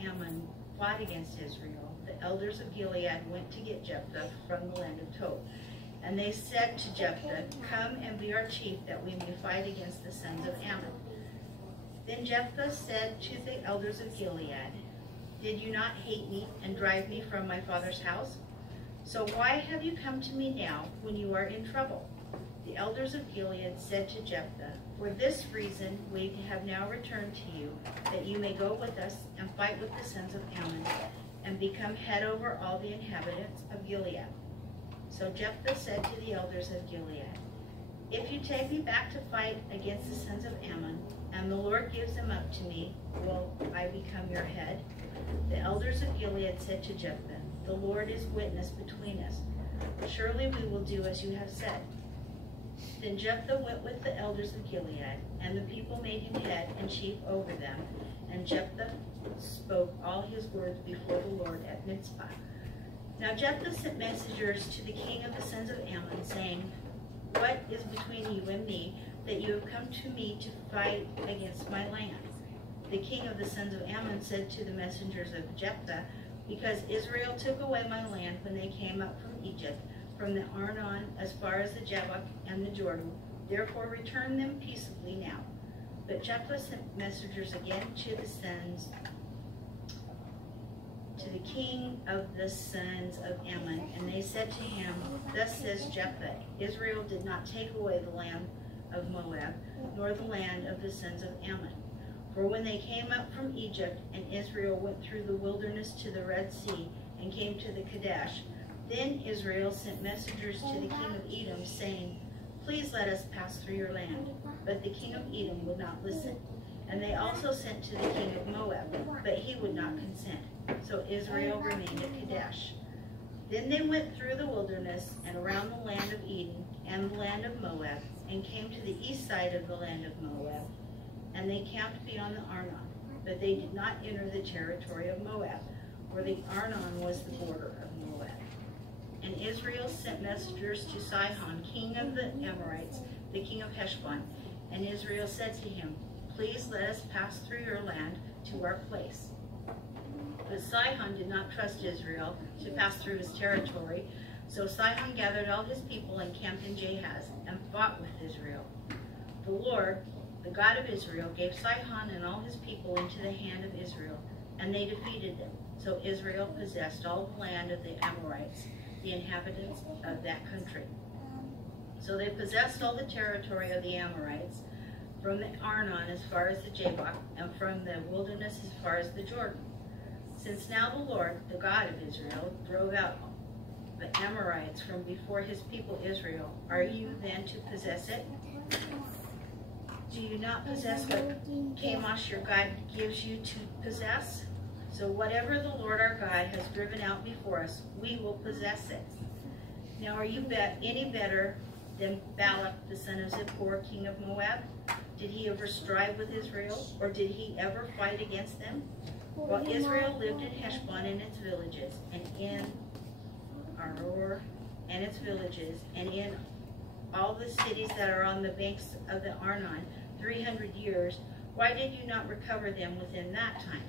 Ammon fought against Israel, the elders of Gilead went to get Jephthah from the land of Tob. And they said to Jephthah, "Come and be our chief, that we may fight against the sons of Ammon." Then Jephthah said to the elders of Gilead, "Did you not hate me and drive me from my father's house? So why have you come to me now when you are in trouble?" The elders of Gilead said to Jephthah, "For this reason we have now returned to you, that you may go with us and fight with the sons of Ammon, and become head over all the inhabitants of Gilead." So Jephthah said to the elders of Gilead, "If you take me back to fight against the sons of Ammon, and the Lord gives them up to me, will I become your head?" The elders of Gilead said to Jephthah, "The Lord is witness between us. Surely we will do as you have said." Then Jephthah went with the elders of Gilead, and the people made him head and chief over them. And Jephthah spoke all his words before the Lord at Mizpah. Now Jephthah sent messengers to the king of the sons of Ammon, saying, "What is between you and me, that you have come to me to fight against my land?" The king of the sons of Ammon said to the messengers of Jephthah, "Because Israel took away my land when they came up from Egypt, from the Arnon as far as the Jabbok and the Jordan, therefore return them peaceably now." But Jephthah sent messengers again to the king of the sons of Ammon, and they said to him, "Thus says Jephthah, Israel did not take away the land of Moab, nor the land of the sons of Ammon. For when they came up from Egypt, and Israel went through the wilderness to the Red Sea, and came to the Kadesh, then Israel sent messengers to the king of Edom, saying, 'Please let us pass through your land.' But the king of Edom would not listen. And they also sent to the king of Moab, but he would not consent. So Israel remained at Kadesh. Then they went through the wilderness and around the land of Edom and the land of Moab, and came to the east side of the land of Moab. And they camped beyond the Arnon, but they did not enter the territory of Moab, for the Arnon was the border of Moab. And Israel sent messengers to Sihon, king of the Amorites, the king of Heshbon. And Israel said to him, "Please let us pass through your land to our place." But Sihon did not trust Israel to pass through his territory. So Sihon gathered all his people and camped in Jahaz and fought with Israel. The Lord, the God of Israel, gave Sihon and all his people into the hand of Israel, and they defeated them. So Israel possessed all the land of the Amorites, the inhabitants of that country. So they possessed all the territory of the Amorites, from the Arnon as far as the Jabbok, and from the wilderness as far as the Jordan. Since now the Lord, the God of Israel, drove out the Amorites from before his people Israel, are you then to possess it? Do you not possess what Chemosh your God gives you to possess? So whatever the Lord our God has driven out before us, we will possess it. Now are you any better than Balak the son of Zippor, king of Moab? Did he ever strive with Israel, or did he ever fight against them? While Israel lived in Heshbon and its villages, and in Aror and its villages, and in all the cities that are on the banks of the Arnon, 300 years, why did you not recover them within that time?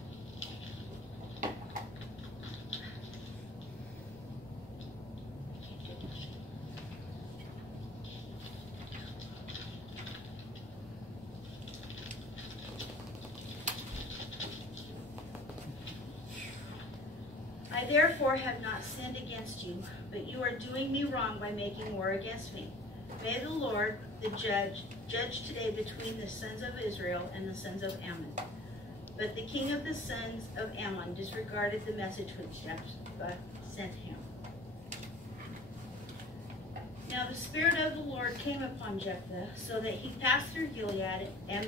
I therefore have not sinned against you, but you are doing me wrong by making war against me. May the Lord, the judge today between the sons of Israel and the sons of Ammon. But the king of the sons of Ammon disregarded the message which Jephthah sent him. Now the Spirit of the Lord came upon Jephthah, so that he passed through Gilead and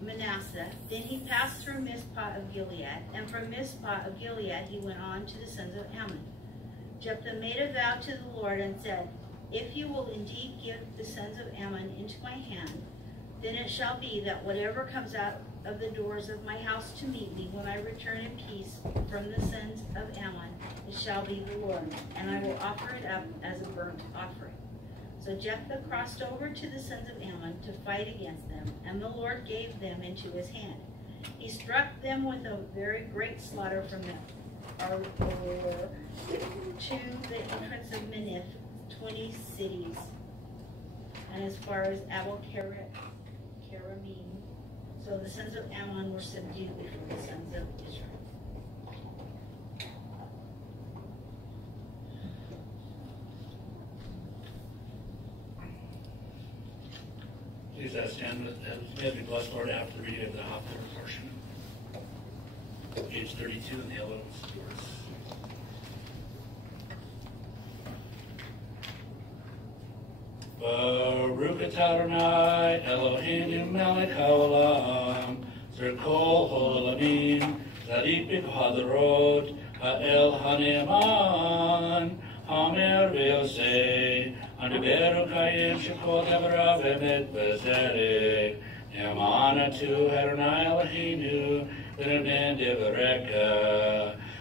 Manasseh. Then he passed through Mizpah of Gilead, and from Mizpah of Gilead he went on to the sons of Ammon. Jephthah made a vow to the Lord and said, If you will indeed give the sons of Ammon into my hand, then it shall be that whatever comes out of the doors of my house to meet me when I return in peace from the sons of Ammon, it shall be the Lord, and I will offer it up as a burnt offering. So Jephthah crossed over to the sons of Ammon to fight against them, and the Lord gave them into his hand. He struck them with a very great slaughter from the Arbor to the entrance of Minnith, 20 cities, and as far as Abel-Keramim. So the sons of Ammon were subdued before the sons of Israel. Please stand as we bless Lord after the reading of the Haftarah portion. Page 32 in the 11th verse. Baruch atah Adonai Eloheinu melech haolam zerkol ha'olamim tzadik b'khadarot ha'el ha'ne'eman hamer ve'yosei ha'neberu kayim shekol devarav emet v'zerek ne'eman atu Adonai Eloheinu v'neben devareka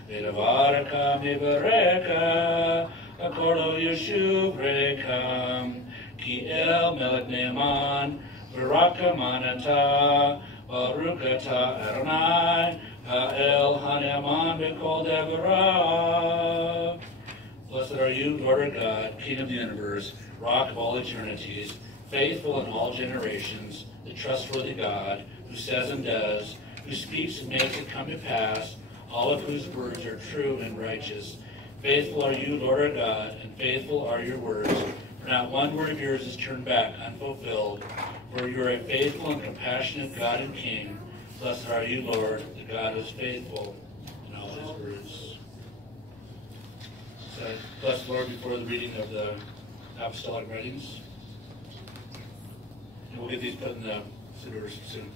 v'nevareka mivareka akordo yeshuv rekam Ki el melech ne'eman, v'rakaman atah, baruch atah Adonai, ha'el ha'ne'eman b'kol devarav. Blessed are you, Lord our God, King of the universe, Rock of all eternities, faithful in all generations, the trustworthy God, who says and does, who speaks and makes it come to pass, all of whose words are true and righteous. Faithful are you, Lord our God, and faithful are your words. For not one word of yours is turned back unfulfilled. For you are a faithful and compassionate God and King. Blessed are you, Lord, the God who is faithful in all his words. So, bless the Lord before the reading of the apostolic writings. And we'll get these put in the siddur soon.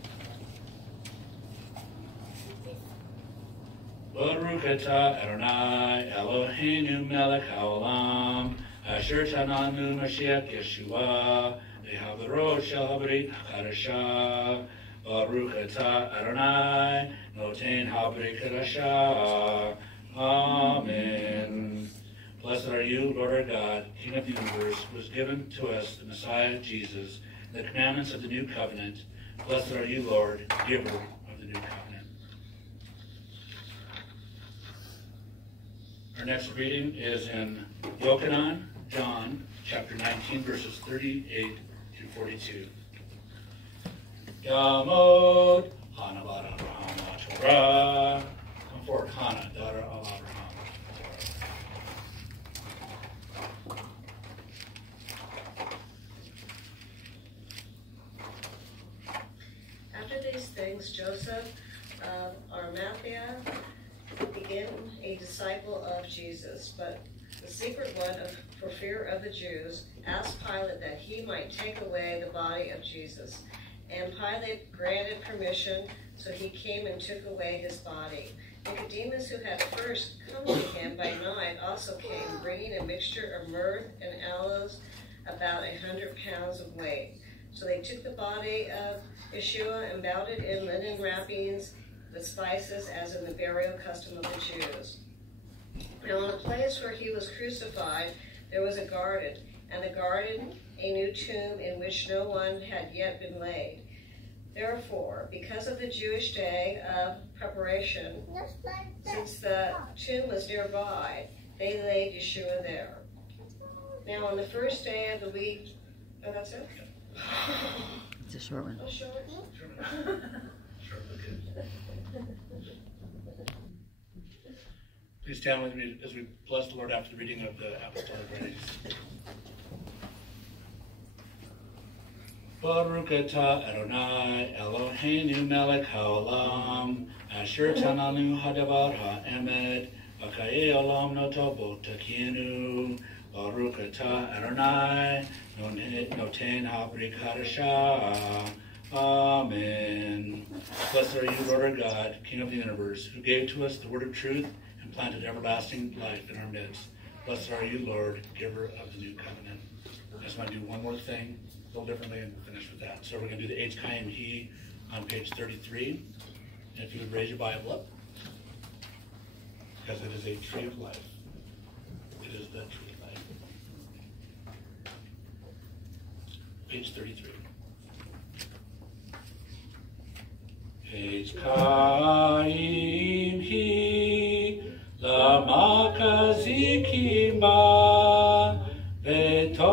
Baruch atah Adonai Eloheinu melech haolam Asher tananu Mashiach Yeshua lehavarot shel habrit chadasha Baruch atah Adonai noten habrit chadasha. Amen. Blessed are you, Lord our God, King of the universe, who has given to us the Messiah Jesus, the commandments of the new covenant. Blessed are you, Lord, giver of the new covenant. Our next reading is in Yochanan, John, chapter 19, verses 38 through 42. Yamod, Hana bar Abraham Torah. Come forward, Hana, daughter of Abraham. After these things, Joseph of Arimathea became a disciple of Jesus, but the secret one, for fear of the Jews, asked Pilate that he might take away the body of Jesus. And Pilate granted permission, so he came and took away his body. Nicodemus, who had first come to him by night, also came, bringing a mixture of myrrh and aloes, about 100 pounds of weight. So they took the body of Yeshua and bound it in linen wrappings with spices, as in the burial custom of the Jews. Now in the place where he was crucified, there was a garden, and the garden a new tomb in which no one had yet been laid. Therefore, because of the Jewish day of preparation, since the tomb was nearby, they laid Yeshua there. Now on the first day of the week, oh, that's it? It's a short one. Oh, short? Please stand with me as we bless the Lord after the reading of the apostolic writings. Baruch atah Adonai Eloheinu melech haolam asher tananu hadavar ha'emed v'kayei olam noto takinu. Baruch atah Adonai noten habrik hadashah. Amen. Blessed are you, Lord our God, King of the universe, who gave to us the word of truth and planted everlasting life in our midst. Blessed are you, Lord, giver of the new covenant. I just want to do one more thing, a little differently, and we'll finish with that. So we're going to do the H Chaim He on page 33. And if you would raise your Bible up, because it is a tree of life. It is the tree of life. Page 33. H Chaim He Lama Kazikima Betokeha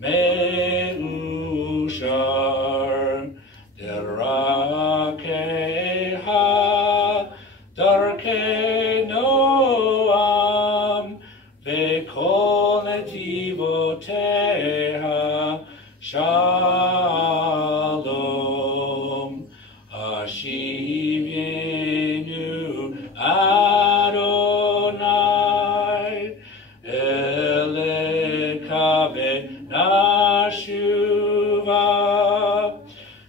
Meushar Derakeha Darke Noam Vekol Netivoteha Shalom Hashivenu Adonai Elekave Nashuva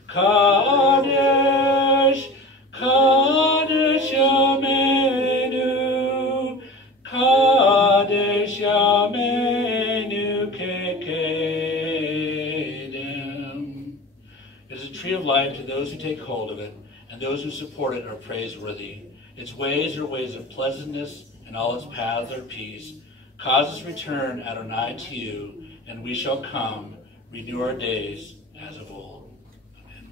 Kadesh Kadesh Yamenu Kadesh Yamenu Kekedem. It is a tree of life to those who take hold of it, and those who support it are praiseworthy. Its ways are ways of pleasantness, and all its paths are peace. Cause us return, Adonai, to you, and we shall come, renew our days as of old. Amen.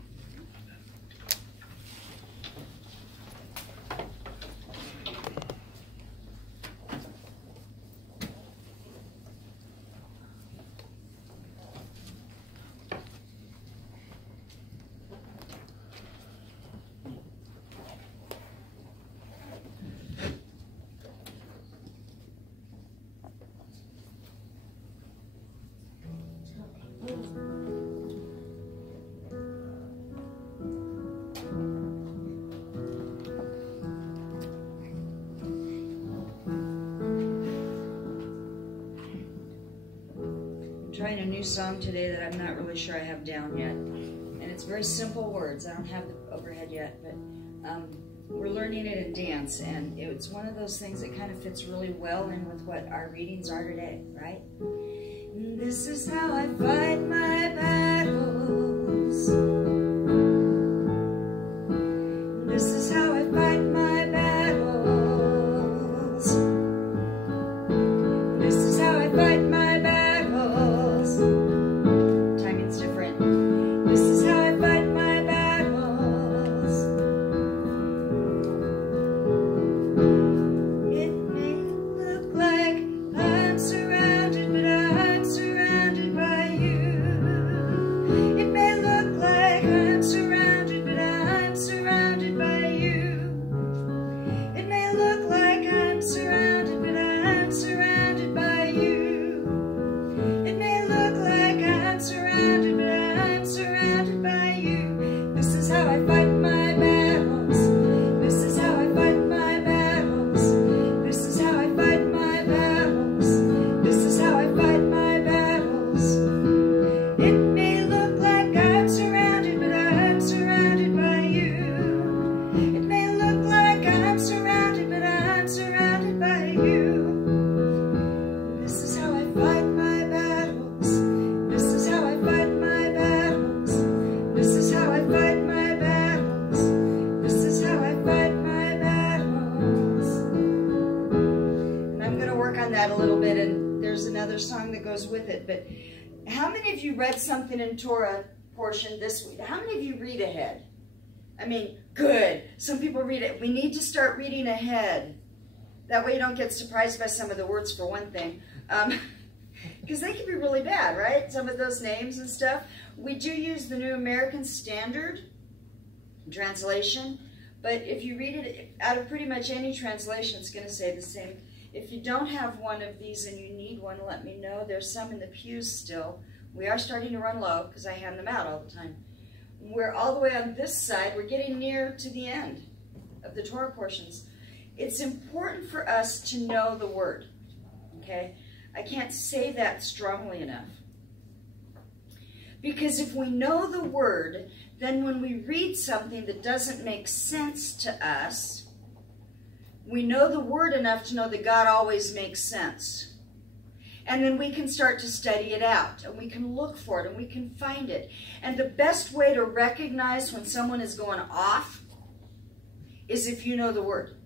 Trying a new song today that I'm not really sure I have down yet. And it's very simple words. I don't have the overhead yet, but we're learning it in dance. And it's one of those things that kind of fits really well in with what our readings are today, right? This is how I fight my battles. This is how I fight my battles. This is how I fight my battles. Timing's different. This is how I fight my battles. It may look like I'm surrounded, but I'm surrounded by you. It may look like I'm surrounded, but I'm surrounded by you. It may look like I'm surrounded, but I'm surrounded by you. It may look like I'm surrounded, but I'm surrounded by you. This is how I fight my battles. This is how I fight my battles. This is how I fight my battles. This is how I fight my battles. It may look like I'm surrounded, but I'm surrounded by you. It may look like I'm surrounded, but I'm surrounded by you. This is how I fight my battles. This is how I fight my battles. This is how I fight my battles. This is how I fight my battles. And I'm going to work on that a little bit, and there's another song that goes with it. But how many of you read something in Torah portion this week? How many of you read ahead? I mean, good. Some people read it. We need to start reading ahead. That way you don't get surprised by some of the words, for one thing. Because they can be really bad, right? Some of those names and stuff. We do use the New American Standard translation, But if you read it out of pretty much any translation, it's going to say the same. If you don't have one of these and you need one, let me know. There's some in the pews still. We are starting to run low because I hand them out all the time. We're all the way on this side. We're getting near to the end of the Torah portions. It's important for us to know the Word, okay? I can't say that strongly enough. Because if we know the Word, then when we read something that doesn't make sense to us, we know the Word enough to know that God always makes sense. And then we can start to study it out, and we can look for it, and we can find it. And the best way to recognize when someone is going off is if you know the Word.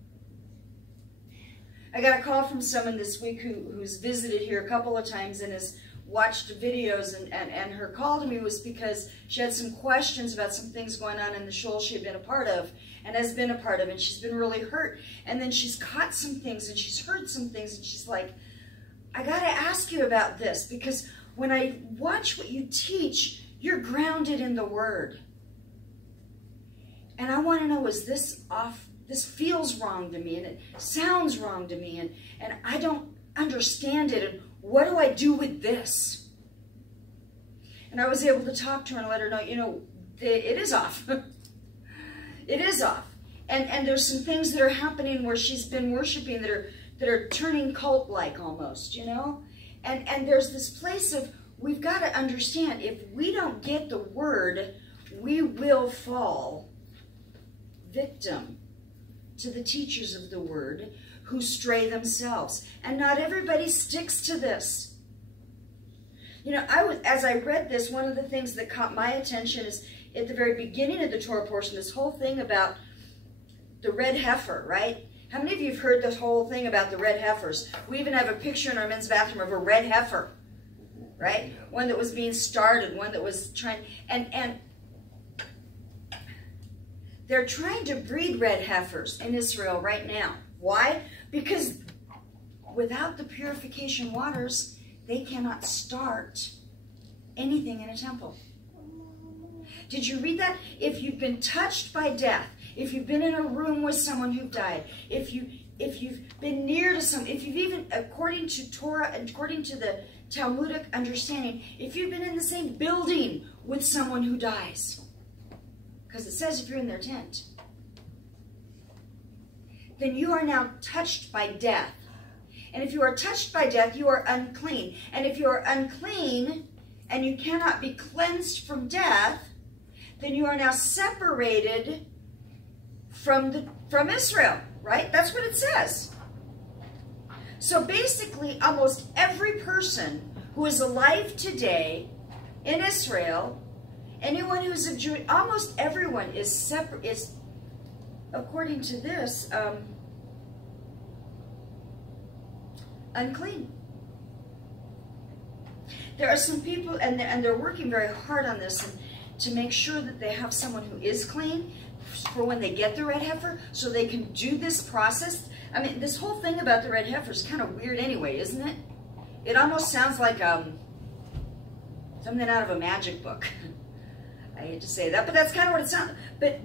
I got a call from someone this week who's visited here a couple of times and has watched videos, and her call to me was because she had some questions about some things going on in the shul she had been a part of and has been a part of, and she's been really hurt. And then she's caught some things and she's heard some things, and she's like, I got to ask you about this, because when I watch what you teach, you're grounded in the Word. And I want to know, is this off? This feels wrong to me, and it sounds wrong to me, and I don't understand it, and what do I do with this? And I was able to talk to her and let her know, you know, it is off. It is off. And there's some things that are happening where she's been worshiping that are turning cult-like almost, you know? And there's this place of, we've got to understand, if we don't get the Word, we will fall victim to the teachers of the Word who stray themselves. And not everybody sticks to this. You know, as I read this, one of the things that caught my attention is at the very beginning of the Torah portion, this whole thing about the red heifer, right? How many of you have heard this whole thing about the red heifers? We even have a picture in our men's bathroom of a red heifer, right? One that was being started, one that was trying, and they're trying to breed red heifers in Israel right now. Why? Because without the purification waters, they cannot start anything in a temple. Did you read that? If you've been touched by death, if you've been in a room with someone who died, if you've been near to someone, if you've even, according to Torah, according to the Talmudic understanding, if you've been in the same building with someone who dies, because it says if you're in their tent, then you are now touched by death. And if you are touched by death, you are unclean. And if you are unclean and you cannot be cleansed from death, then you are now separated from Israel, right? That's what it says. So basically, almost every person who is alive today in Israel, anyone who's a Jew, almost everyone is separate, is, according to this, unclean. There are some people, and they're working very hard on this, and to make sure that they have someone who is clean for when they get the red heifer, so they can do this process. I mean, this whole thing about the red heifer is kind of weird anyway, isn't it? It almost sounds like something out of a magic book. I hate to say that, but that's kind of what it sounds. But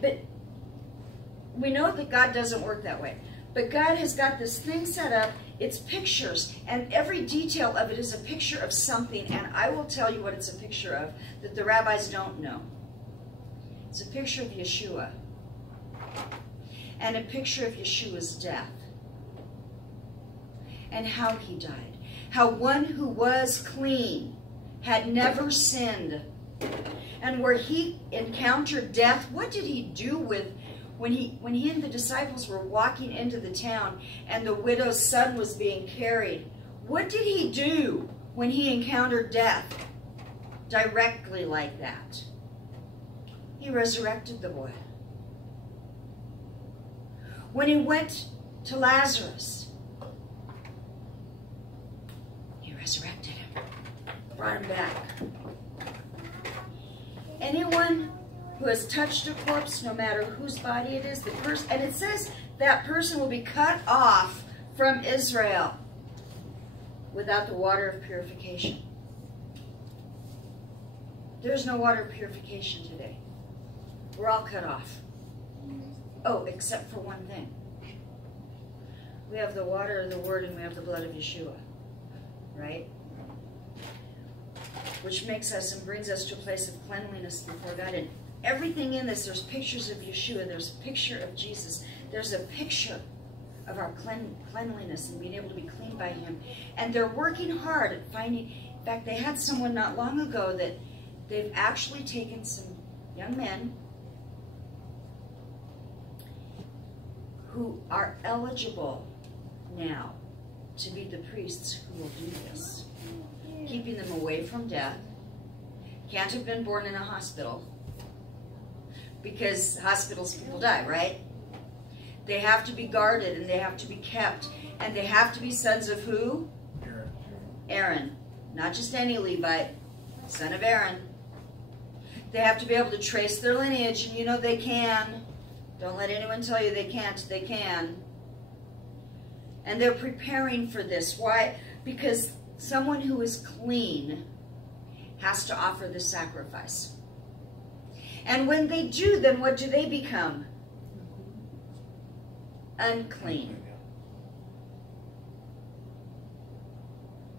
we know that God doesn't work that way. But God has got this thing set up. It's pictures, and every detail of it is a picture of something, and I will tell you what it's a picture of that the rabbis don't know. It's a picture of Yeshua, and a picture of Yeshua's death, and how he died. How one who was clean, had never sinned, and where he encountered death, what did he do with when he and the disciples were walking into the town and the widow's son was being carried? What did he do when he encountered death directly like that? He resurrected the boy. When he went to Lazarus, he resurrected him, brought him back. Anyone who has touched a corpse, no matter whose body it is, and it says that person will be cut off from Israel without the water of purification. There's no water of purification today. We're all cut off. Oh, except for one thing. We have the water of the Word and we have the blood of Yeshua, right? Which makes us and brings us to a place of cleanliness before God. And everything in this, there's pictures of Yeshua, there's a picture of Jesus, there's a picture of our cleanliness and being able to be clean by Him. And they're working hard at finding, in fact, they had someone not long ago that they've actually taken some young men who are eligible now to be the priests who will do this. Keeping them away from death. Can't have been born in a hospital, because hospitals people die, right? They have to be guarded and they have to be kept. And they have to be sons of who? Aaron. Not just any Levite, son of Aaron. They have to be able to trace their lineage, and you know they can. Don't let anyone tell you they can't. They can. And they're preparing for this. Why? Because someone who is clean has to offer the sacrifice. And when they do, then what do they become? Unclean.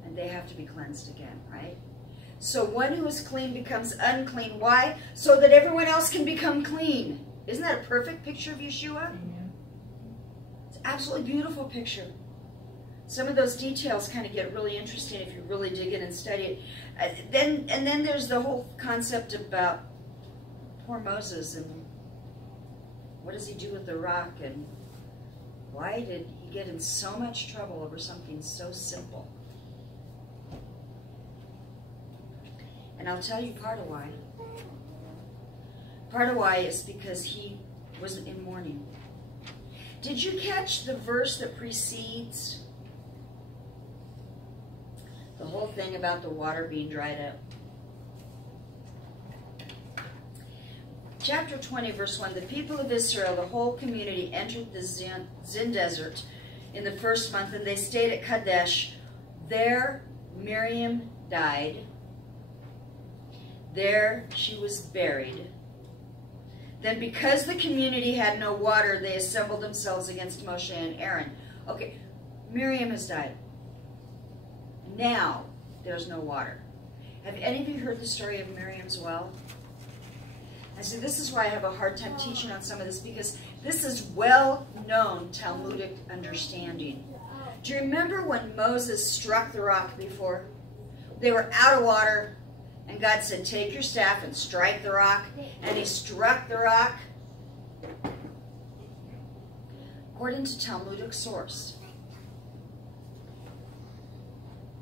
And they have to be cleansed again, right? So one who is clean becomes unclean. Why? So that everyone else can become clean. Isn't that a perfect picture of Yeshua? It's an absolutely beautiful picture. Some of those details kind of get really interesting if you really dig in and study it. And then there's the whole concept about poor Moses and what does he do with the rock, and why did he get in so much trouble over something so simple? And I'll tell you part of why. Part of why is because he was in mourning. Did you catch the verse that precedes the whole thing about the water being dried up? Chapter 20, verse 1, the people of Israel, the whole community, entered the Zin desert in the first month, and they stayed at Kadesh. There Miriam died. There she was buried. Then because the community had no water, they assembled themselves against Moshe and Aaron. Okay, Miriam has died. Now there's no water. Have any of you heard the story of Miriam's well? I said, this is why I have a hard time teaching on some of this, because this is well-known Talmudic understanding. Do you remember when Moses struck the rock before? They were out of water, and God said, take your staff and strike the rock. And he struck the rock. According to Talmudic source,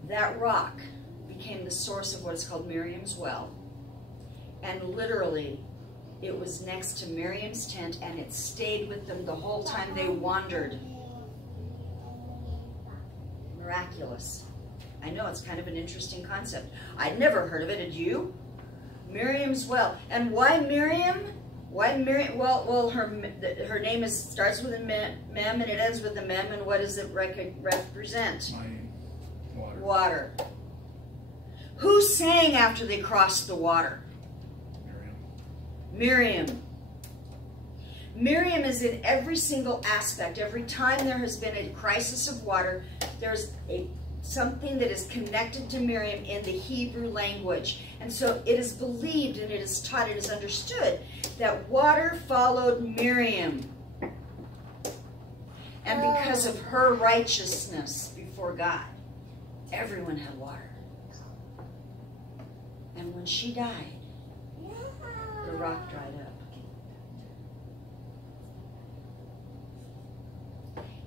that rock became the source of what is called Miriam's well. And literally, it was next to Miriam's tent, and it stayed with them the whole time they wandered. Miraculous. I know, it's kind of an interesting concept. I'd never heard of it, had you? Miriam's well. And why Miriam? Why Miriam? Well, her name starts with a mem and it ends with a mem, and what does it represent? Water. Who sang after they crossed the water? Miriam. Miriam is in every single aspect. Every time there has been a crisis of water, there's something that is connected to Miriam in the Hebrew language. And so it is believed and it is taught, it is understood that water followed Miriam. And because of her righteousness before God, everyone had water. And when she died, the rock dried up.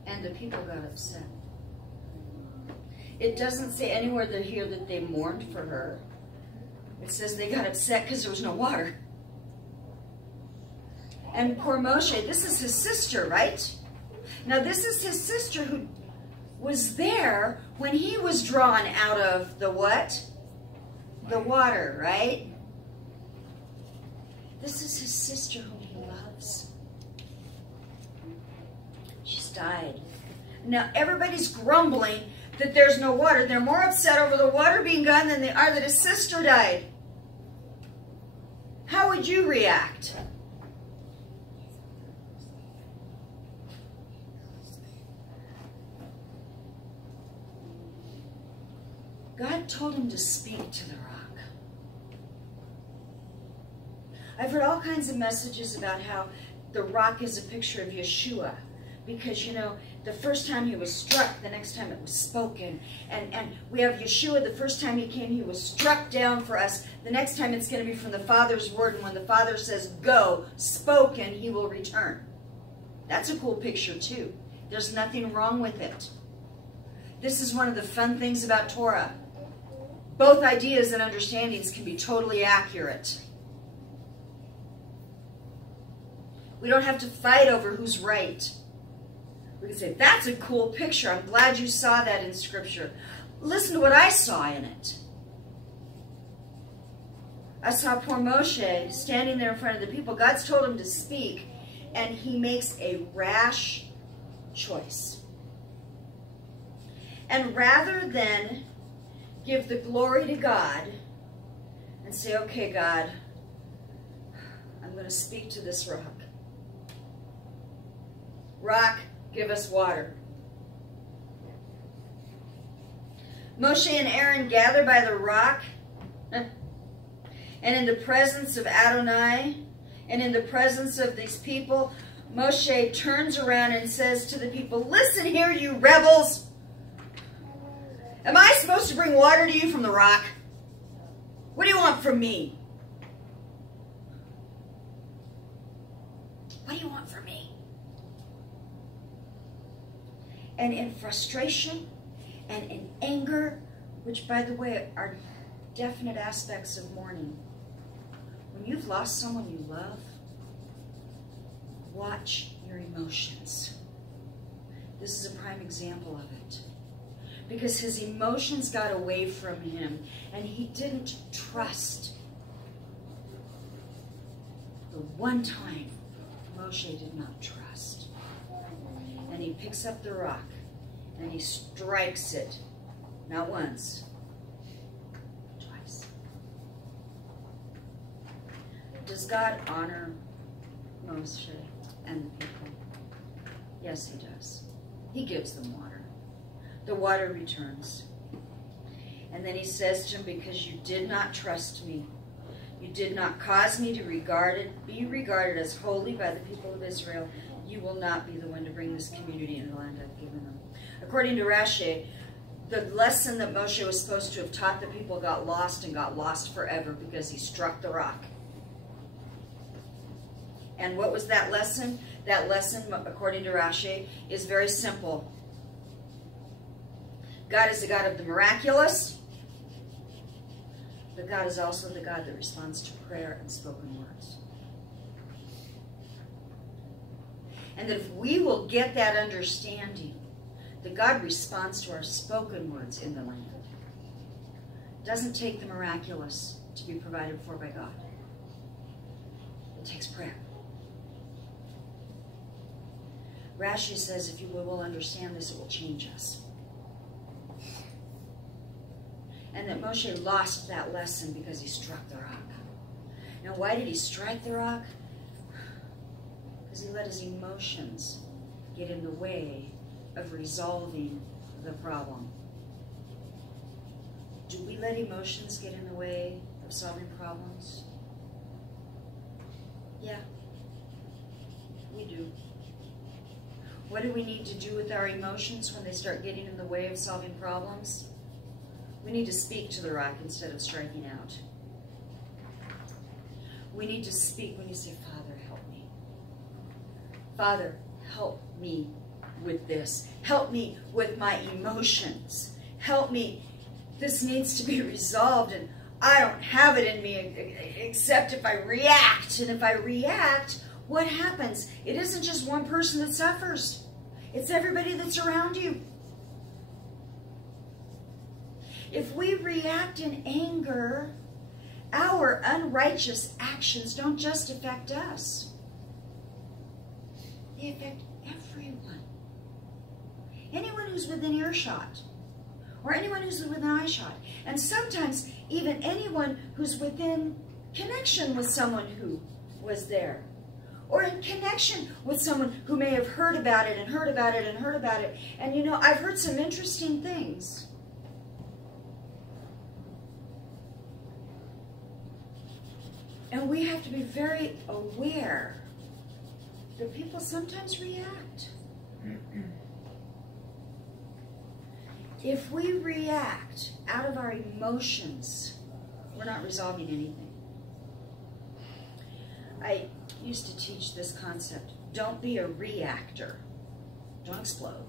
And the people got upset. It doesn't say anywhere here that they mourned for her. It says they got upset because there was no water. And poor Moshe, this is his sister, right? Now this is his sister who was there when he was drawn out of the what? The water, right? This is his sister whom he loves. She's died. Now everybody's grumbling that there's no water. They're more upset over the water being gone than they are that his sister died. How would you react? God told him to speak to the rock. I've heard all kinds of messages about how the rock is a picture of Yeshua. Because, you know, the first time he was struck, the next time it was spoken. And we have Yeshua, the first time he came, he was struck down for us. The next time it's going to be from the Father's word. And when the Father says, go, spoken, he will return. That's a cool picture too. There's nothing wrong with it. This is one of the fun things about Torah. Both ideas and understandings can be totally accurate. We don't have to fight over who's right. We can say, that's a cool picture. I'm glad you saw that in Scripture. Listen to what I saw in it. I saw poor Moshe standing there in front of the people. God's told him to speak, and he makes a rash choice. And rather than give the glory to God and say, okay, God, I'm going to speak to this rock. Rock, give us water. Moshe and Aaron gather by the rock, and in the presence of Adonai, and in the presence of these people, Moshe turns around and says to the people, listen here, you rebels. Am I supposed to bring water to you from the rock? What do you want from me? What do you want from me? And in frustration and in anger, which, by the way, are definite aspects of mourning. When you've lost someone you love, watch your emotions. This is a prime example of it. Because his emotions got away from him, and he didn't trust. The one time Moshe did not trust. And he picks up the rock, and he strikes it, not once, twice. Does God honor Moshe and the people? Yes, he does. He gives them water. The water returns. And then he says to him, because you did not trust me, you did not cause me to be regarded as holy by the people of Israel, you will not be the one to bring this community in the land I've given them. According to Rash, the lesson that Moshe was supposed to have taught the people got lost, and got lost forever because he struck the rock. And what was that lesson? That lesson, according to Rashi, is very simple. God is the God of the miraculous, but God is also the God that responds to prayer and spoken words. And that if we will get that understanding, that God responds to our spoken words in the land. It doesn't take the miraculous to be provided for by God. It takes prayer. Rashi says if you will understand this, it will change us. And that Moshe lost that lesson because he struck the rock. Now, why did he strike the rock? Because he let his emotions get in the way of resolving the problem. Do we let emotions get in the way of solving problems? Yeah, we do. What do we need to do with our emotions when they start getting in the way of solving problems? We need to speak to the rock instead of striking out. We need to speak when you say, Father, help me. Father, help me with this. Help me with my emotions. Help me. This needs to be resolved, and I don't have it in me except if I react. And if I react, what happens? It isn't just one person that suffers. It's everybody that's around you. If we react in anger, our unrighteous actions don't just affect us. They affect everyone. Anyone who's within earshot, or anyone who's within eyeshot, and sometimes even anyone who's within connection with someone who was there, or in connection with someone who may have heard about it and heard about it and heard about it. And you know, I've heard some interesting things. And we have to be very aware that people sometimes react. If we react out of our emotions, we're not resolving anything. I used to teach this concept. Don't be a reactor. Don't explode.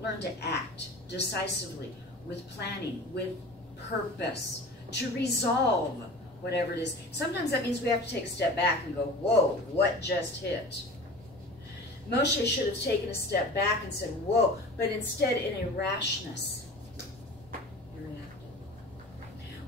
Learn to act decisively, with planning, with purpose, to resolve whatever it is. Sometimes that means we have to take a step back and go, whoa, what just hit? Moshe should have taken a step back and said, whoa, but instead in a rashness, he reacted.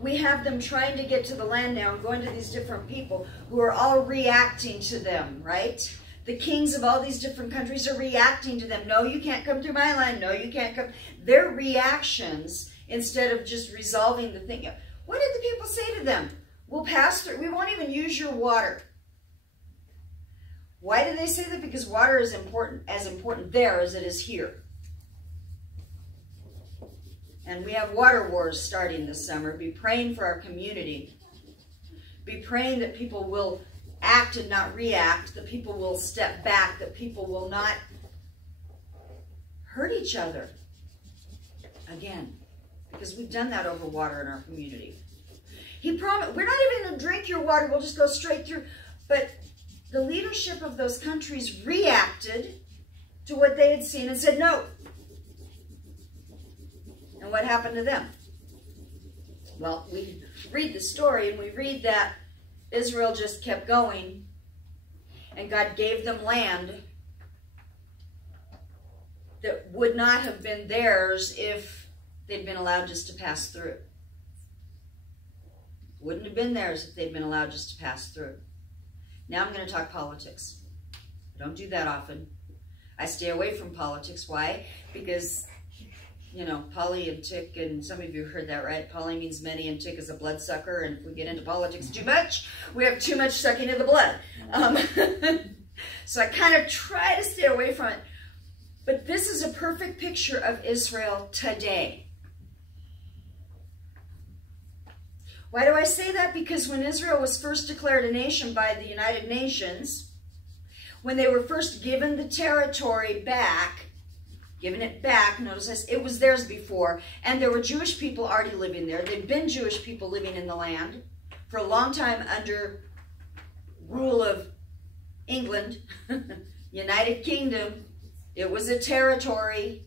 We have them trying to get to the land now and going to these different people who are all reacting to them, right? The kings of all these different countries are reacting to them. No, you can't come through my land. No, you can't come. Their reactions, instead of just resolving the thing. What did the people say to them? We'll pass through. We won't even use your water. Why did they say that? Because water is as important there as it is here. And we have water wars starting this summer. Be praying for our community. Be praying that people will act and not react, that people will step back, that people will not hurt each other. Again, because we've done that over water in our community. He promised, we're not even going to drink your water, we'll just go straight through. But the leadership of those countries reacted to what they had seen and said no. And what happened to them? Well, we read the story and we read that Israel just kept going and God gave them land that would not have been theirs if they'd been allowed just to pass through. Wouldn't have been theirs if they'd been allowed just to pass through. Now I'm going to talk politics. I don't do that often. I stay away from politics. Why? Because, you know, poly and tick, and some of you heard that, right? Poly means many and tick is a bloodsucker, and if we get into politics too much, we have too much sucking of the blood. So I kind of try to stay away from it. But this is a perfect picture of Israel today. Why do I say that? Because when Israel was first declared a nation by the United Nations, when they were first given the territory back, notice this, it was theirs before, and there were Jewish people already living there. There'd been Jewish people living in the land for a long time under rule of England, United Kingdom. It was a territory.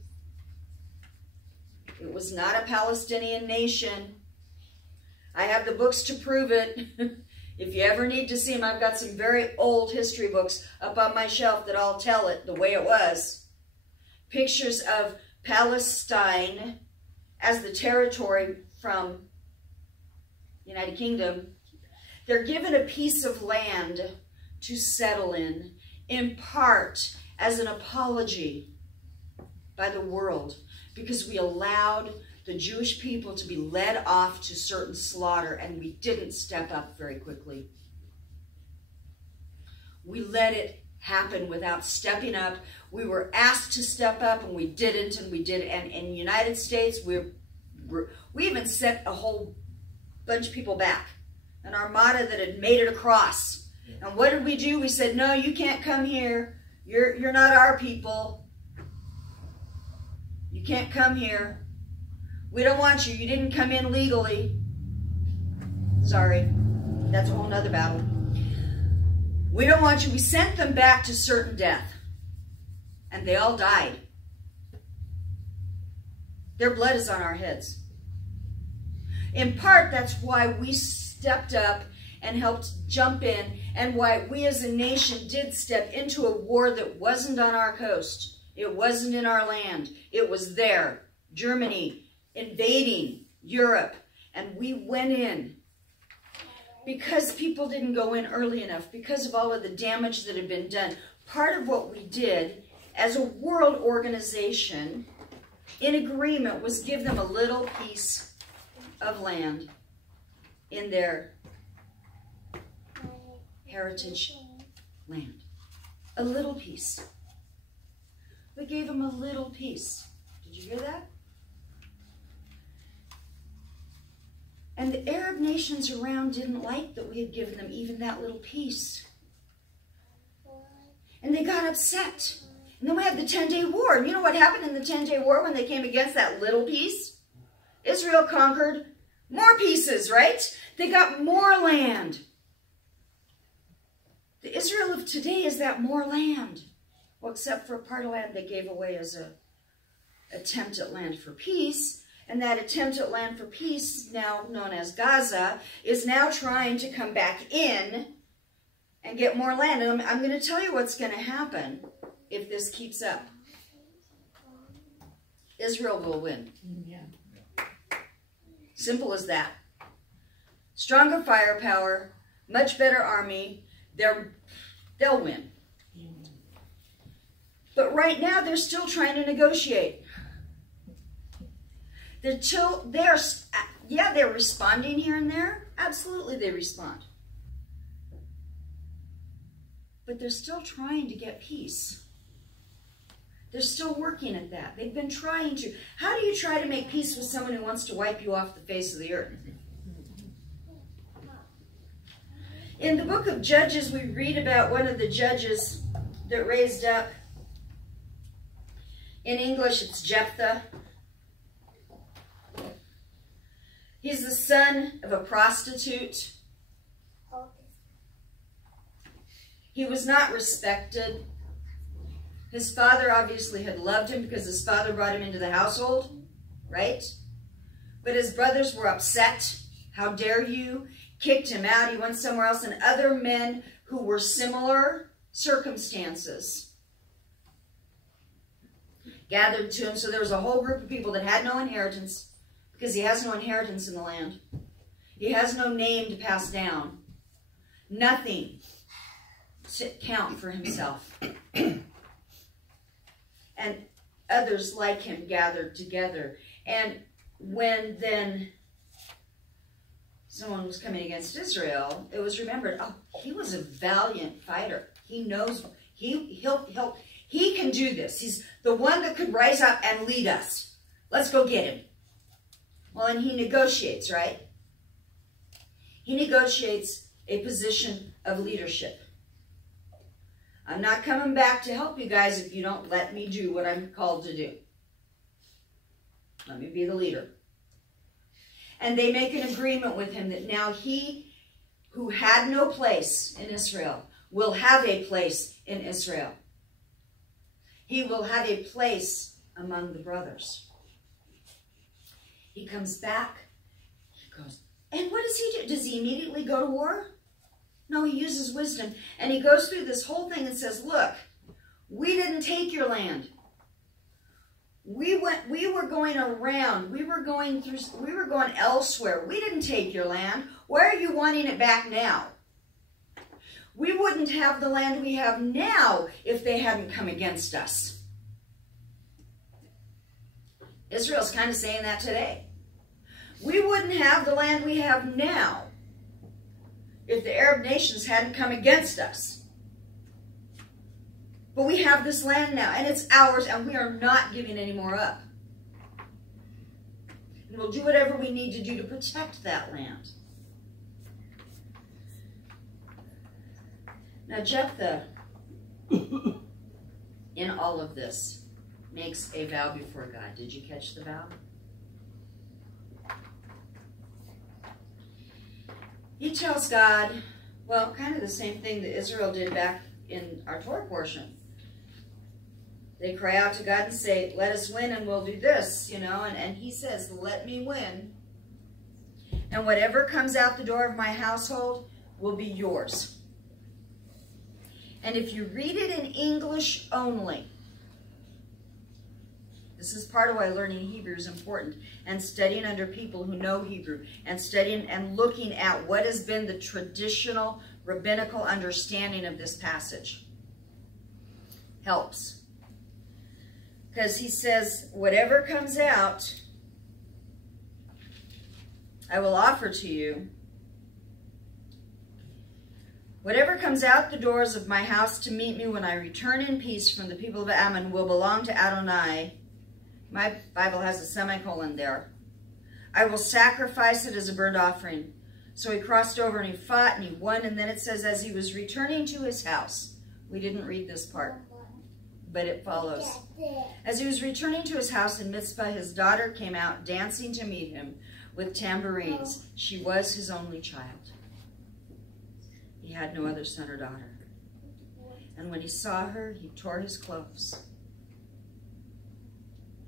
It was not a Palestinian nation. I have the books to prove it. If you ever need to see them, I've got some very old history books up on my shelf that all tell it the way it was. Pictures of Palestine as the territory from United Kingdom. They're given a piece of land to settle in part as an apology by the world, because we allowed the Jewish people to be led off to certain slaughter, and we didn't step up very quickly. We let it happen without stepping up. We were asked to step up, and we didn't, and we did. And in the United States, we even sent a whole bunch of people back, an armada that had made it across. And what did we do? We said, no, you can't come here. You're not our people. You can't come here. We don't want you. You didn't come in legally. Sorry. That's a whole nother battle. We don't want you. We sent them back to certain death. And they all died. Their blood is on our heads. In part, that's why we stepped up and helped jump in, and why we as a nation did step into a war that wasn't on our coast. It wasn't in our land. It was there. Germany invading Europe, and we went in because people didn't go in early enough, because of all of the damage that had been done. Part of what we did as a world organization in agreement was give them a little piece of land in their heritage land. A little piece. We gave them a little piece. Did you hear that? And the Arab nations around didn't like that we had given them even that little piece. And they got upset. And then we had the 10-day war. And you know what happened in the 10-day war when they came against that little piece? Israel conquered more pieces, right? They got more land. The Israel of today is that more land. Well, except for a part of land they gave away as an attempt at land for peace. And that attempt at land for peace, now known as Gaza, is now trying to come back in and get more land. And I'm going to tell you what's going to happen if this keeps up. Israel will win. Yeah. Simple as that. Stronger firepower, much better army. They'll win. But right now they're still trying to negotiate. They're responding here and there. Absolutely they respond. But they're still trying to get peace. They're still working at that. They've been trying to. How do you try to make peace with someone who wants to wipe you off the face of the earth? In the book of Judges, we read about one of the judges that raised up. In English, it's Jephthah. He's the son of a prostitute. He was not respected. His father obviously had loved him because his father brought him into the household, right? But his brothers were upset. How dare you? Kicked him out. He went somewhere else. And other men who were similar circumstances gathered to him. So there was a whole group of people that had no inheritance because he has no inheritance in the land. He has no name to pass down. Nothing to count for himself. And others like him gathered together. And when then someone was coming against Israel, it was remembered, oh, he was a valiant fighter. He knows, he can do this. He's the one that could rise up and lead us. Let's go get him. Well, and he negotiates, right? He negotiates a position of leadership. I'm not coming back to help you guys if you don't let me do what I'm called to do. Let me be the leader. And they make an agreement with him that now he, who had no place in Israel, will have a place in Israel. He will have a place among the brothers. He comes back. He goes, and what does he do? Does he immediately go to war? No, he uses wisdom. And he goes through this whole thing and says, look, we didn't take your land. We were going around. We were going elsewhere. We didn't take your land. Why are you wanting it back now? We wouldn't have the land we have now if they hadn't come against us. Israel's kind of saying that today. We wouldn't have the land we have now if the Arab nations hadn't come against us. But we have this land now, and it's ours, and we are not giving any more up. And we'll do whatever we need to do to protect that land. Now, Jephthah, in all of this, makes a vow before God. Did you catch the vow? He tells God, well, kind of the same thing that Israel did back in our Torah portion. They cry out to God and say, let us win and we'll do this, you know. And he says, let me win. And whatever comes out the door of my household will be yours. And if you read it in English only, this is part of why learning Hebrew is important, and studying under people who know Hebrew, and studying and looking at what has been the traditional rabbinical understanding of this passage helps. Because he says, whatever comes out, I will offer to you. Whatever comes out the doors of my house to meet me when I return in peace from the people of Ammon will belong to Adonai. My Bible has a semicolon there. I will sacrifice it as a burnt offering. So he crossed over and he fought and he won. And then it says, as he was returning to his house, we didn't read this part, but it follows. As he was returning to his house in Mizpah, his daughter came out dancing to meet him with tambourines. She was his only child. He had no other son or daughter. And when he saw her, he tore his clothes.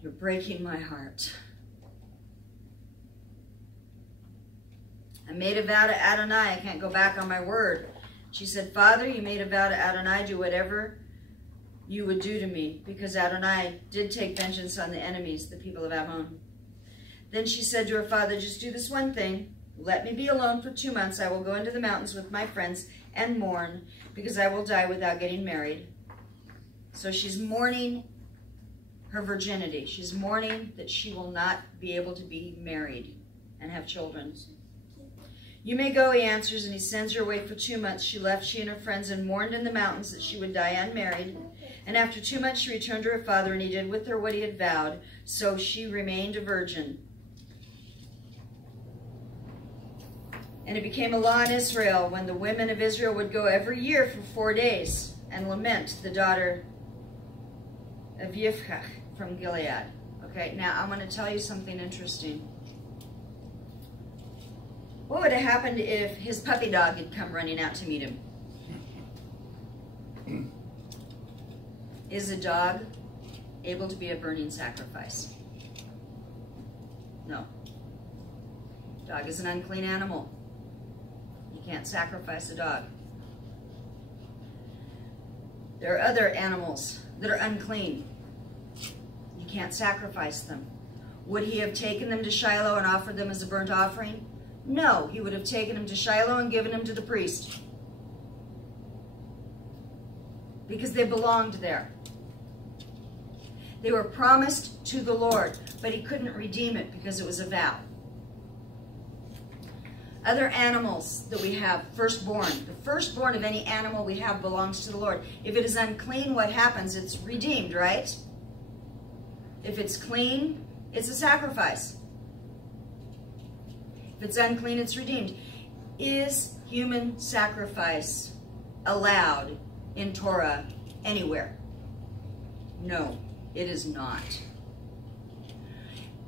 You're breaking my heart. I made a vow to Adonai. I can't go back on my word. She said, Father, you made a vow to Adonai. Do whatever you would do to me, because Adonai did take vengeance on the enemies, the people of Ammon. Then she said to her father, just do this one thing. Let me be alone for 2 months. I will go into the mountains with my friends and mourn, because I will die without getting married. So she's mourning her virginity. She's mourning that she will not be able to be married and have children. You may go, he answers, and he sends her away for 2 months. She left, she and her friends, and mourned in the mountains that she would die unmarried. And after 2 months she returned to her father, and he did with her what he had vowed. So she remained a virgin. And it became a law in Israel when the women of Israel would go every year for 4 days and lament the daughter of Yiphchach from Gilead. Okay, now I'm going to tell you something interesting. What would have happened if his puppy dog had come running out to meet him? Is a dog able to be a burning sacrifice? No. Dog is an unclean animal. You can't sacrifice a dog. There are other animals that are unclean. You can't sacrifice them. Would he have taken them to Shiloh and offered them as a burnt offering? No, he would have taken them to Shiloh and given them to the priest, because they belonged there. They were promised to the Lord, but he couldn't redeem it because it was a vow. Other animals that we have, firstborn. The firstborn of any animal we have belongs to the Lord. If it is unclean, what happens? It's redeemed, right? If it's clean, it's a sacrifice. If it's unclean, it's redeemed. Is human sacrifice allowed in Torah anywhere? No, it is not.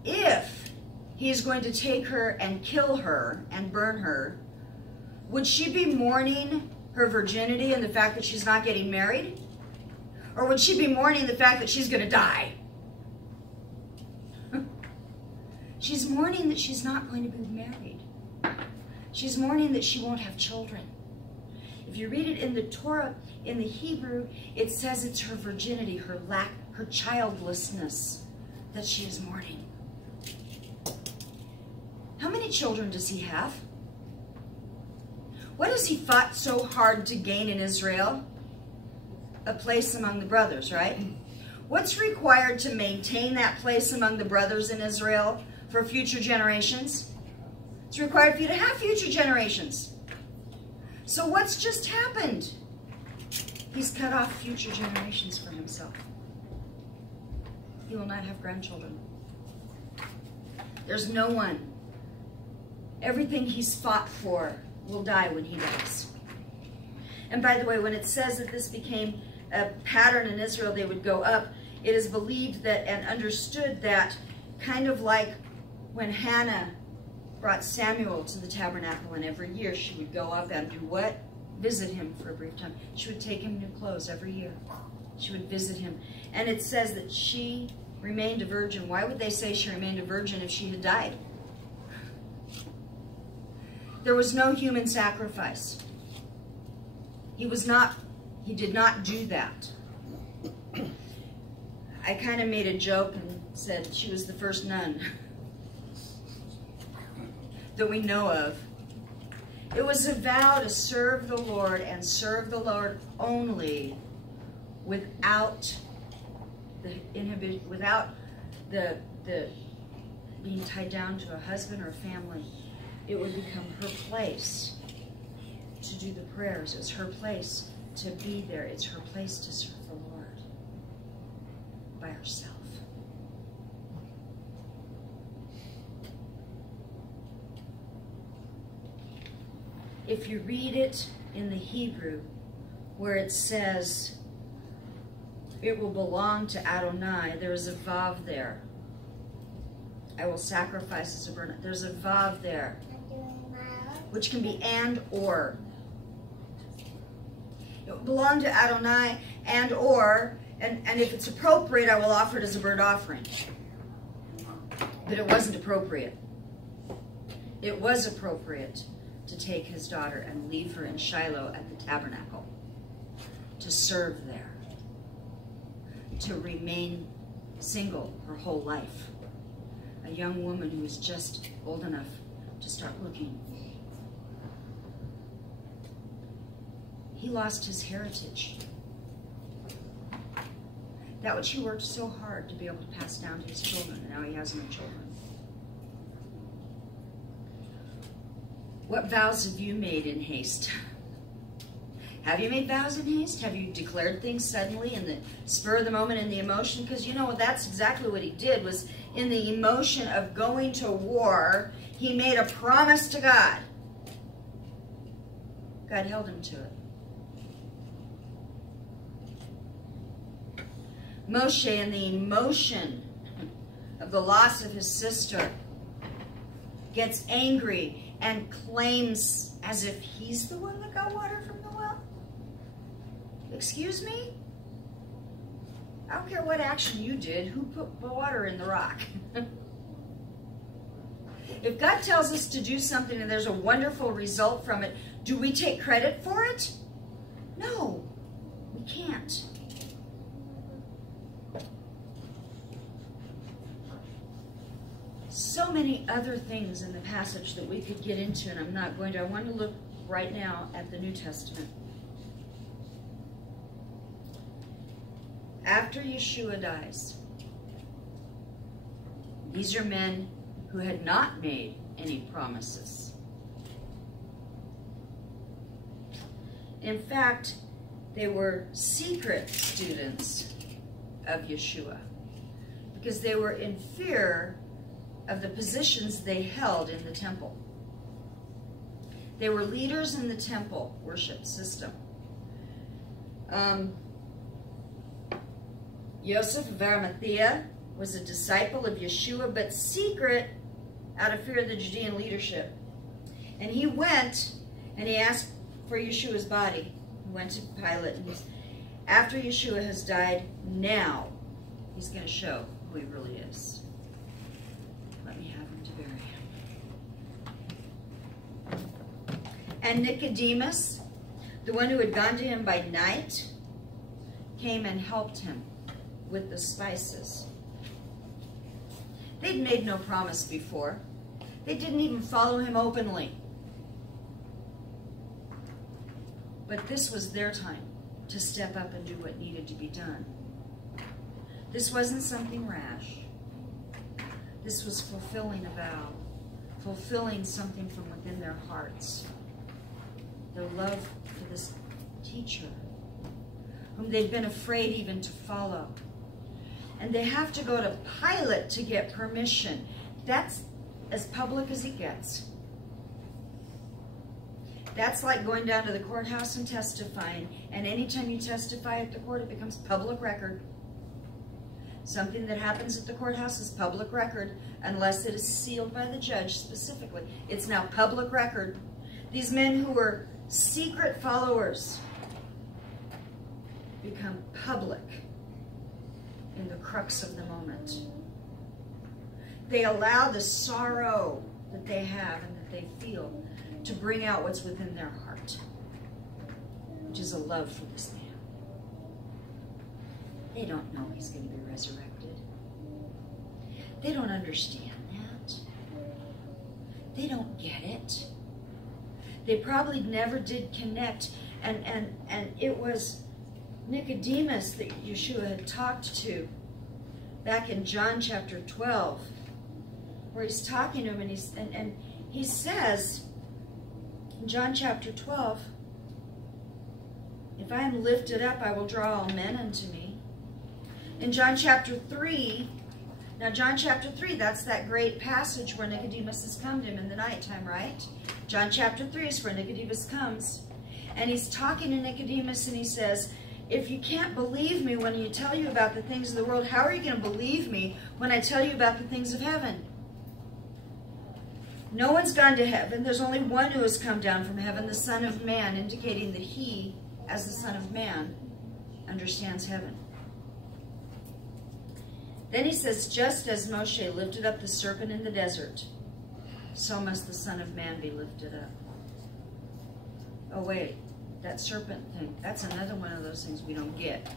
If he is going to take her and kill her and burn her, would she be mourning her virginity and the fact that she's not getting married? Or would she be mourning the fact that she's going to die? She's mourning that she's not going to be married. She's mourning that she won't have children. If you read it in the Torah, in the Hebrew, it says it's her virginity, her lack, her childlessness that she is mourning. How many children does he have? What has he fought so hard to gain in Israel? A place among the brothers, right? What's required to maintain that place among the brothers in Israel for future generations? It's required for you to have future generations. So what's just happened? He's cut off future generations for himself. He will not have grandchildren. There's no one. Everything he's fought for will die when he dies. And by the way, when it says that this became a pattern in Israel, they would go up, it is believed that and understood that kind of like when Hannah brought Samuel to the tabernacle, and every year she would go up and do what? Visit him for a brief time. She would take him new clothes every year. She would visit him. And it says that she remained a virgin. Why would they say she remained a virgin if she had died? There was no human sacrifice. He did not do that. I kind of made a joke and said she was the first nun that we know of. It was a vow to serve the Lord and serve the Lord only without the being tied down to a husband or a family. It would become her place to do the prayers. It's her place to be there. It's her place to serve the Lord by herself. if you read it in the Hebrew, where it says it will belong to Adonai, there is a vav there. I will sacrifice as a burnt. There's a vav there, which can be and or. It will belong to Adonai and or, and if it's appropriate, I will offer it as a burnt offering. But it wasn't appropriate. It was appropriate to take his daughter and leave her in Shiloh at the tabernacle, to serve there, to remain single her whole life. A young woman who was just old enough to start looking. He lost his heritage. That which he worked so hard to be able to pass down to his children, and now he has no children. What vows have you made in haste? Have you made vows in haste? Have you declared things suddenly in the spur of the moment, in the emotion? Because you know, that's exactly what he did, was in the emotion of going to war, he made a promise to God. God held him to it. Moshe, in the emotion of the loss of his sister, gets angry and claims as if he's the one that got water from the well. Excuse me? I don't care what action you did. Who put water in the rock? If God tells us to do something and there's a wonderful result from it, do we take credit for it? No, we can't. So many other things in the passage that we could get into, and I'm not going to. I want to look right now at the New Testament. After Yeshua dies, these are men who had not made any promises. In fact, they were secret students of Yeshua because they were in fear of the positions they held in the temple. They were leaders in the temple worship system. Joseph of Arimathea was a disciple of Yeshua, but secret out of fear of the Judean leadership. And he went and he asked for Yeshua's body. He went to Pilate, and after Yeshua has died, now he's going to show who he really is. Let me have him to bury him. And Nicodemus, the one who had gone to him by night, came and helped him with the spices. They'd made no promise before. They didn't even follow him openly. But this was their time to step up and do what needed to be done. This wasn't something rash. This was fulfilling a vow, fulfilling something from within their hearts. Their love for this teacher, whom they'd been afraid even to follow. And they have to go to Pilate to get permission. That's as public as it gets. That's like going down to the courthouse and testifying. And anytime you testify at the court, it becomes public record. Something that happens at the courthouse is public record unless it is sealed by the judge specifically. It's now public record. These men who were secret followers become public in the crux of the moment. They allow the sorrow that they have and that they feel to bring out what's within their heart, which is a love for this man. They don't know he's going to be resurrected. They don't understand that. They don't get it. They probably never did connect. And it was Nicodemus that Yeshua had talked to back in John chapter 12, where he's talking to him, and he says in John chapter 12, if I am lifted up, I will draw all men unto me. In John chapter 3, Now, John chapter 3, that's that great passage where Nicodemus has come to him in the nighttime, right? John chapter 3 is where Nicodemus comes. And he's talking to Nicodemus and he says, if you can't believe me when you tell you about the things of the world, how are you going to believe me when I tell you about the things of heaven? No one's gone to heaven. There's only one who has come down from heaven, the Son of Man, indicating that he, as the Son of Man, understands heaven. Then he says, just as Moshe lifted up the serpent in the desert, so must the Son of Man be lifted up. Oh wait, that serpent thing, that's another one of those things we don't get.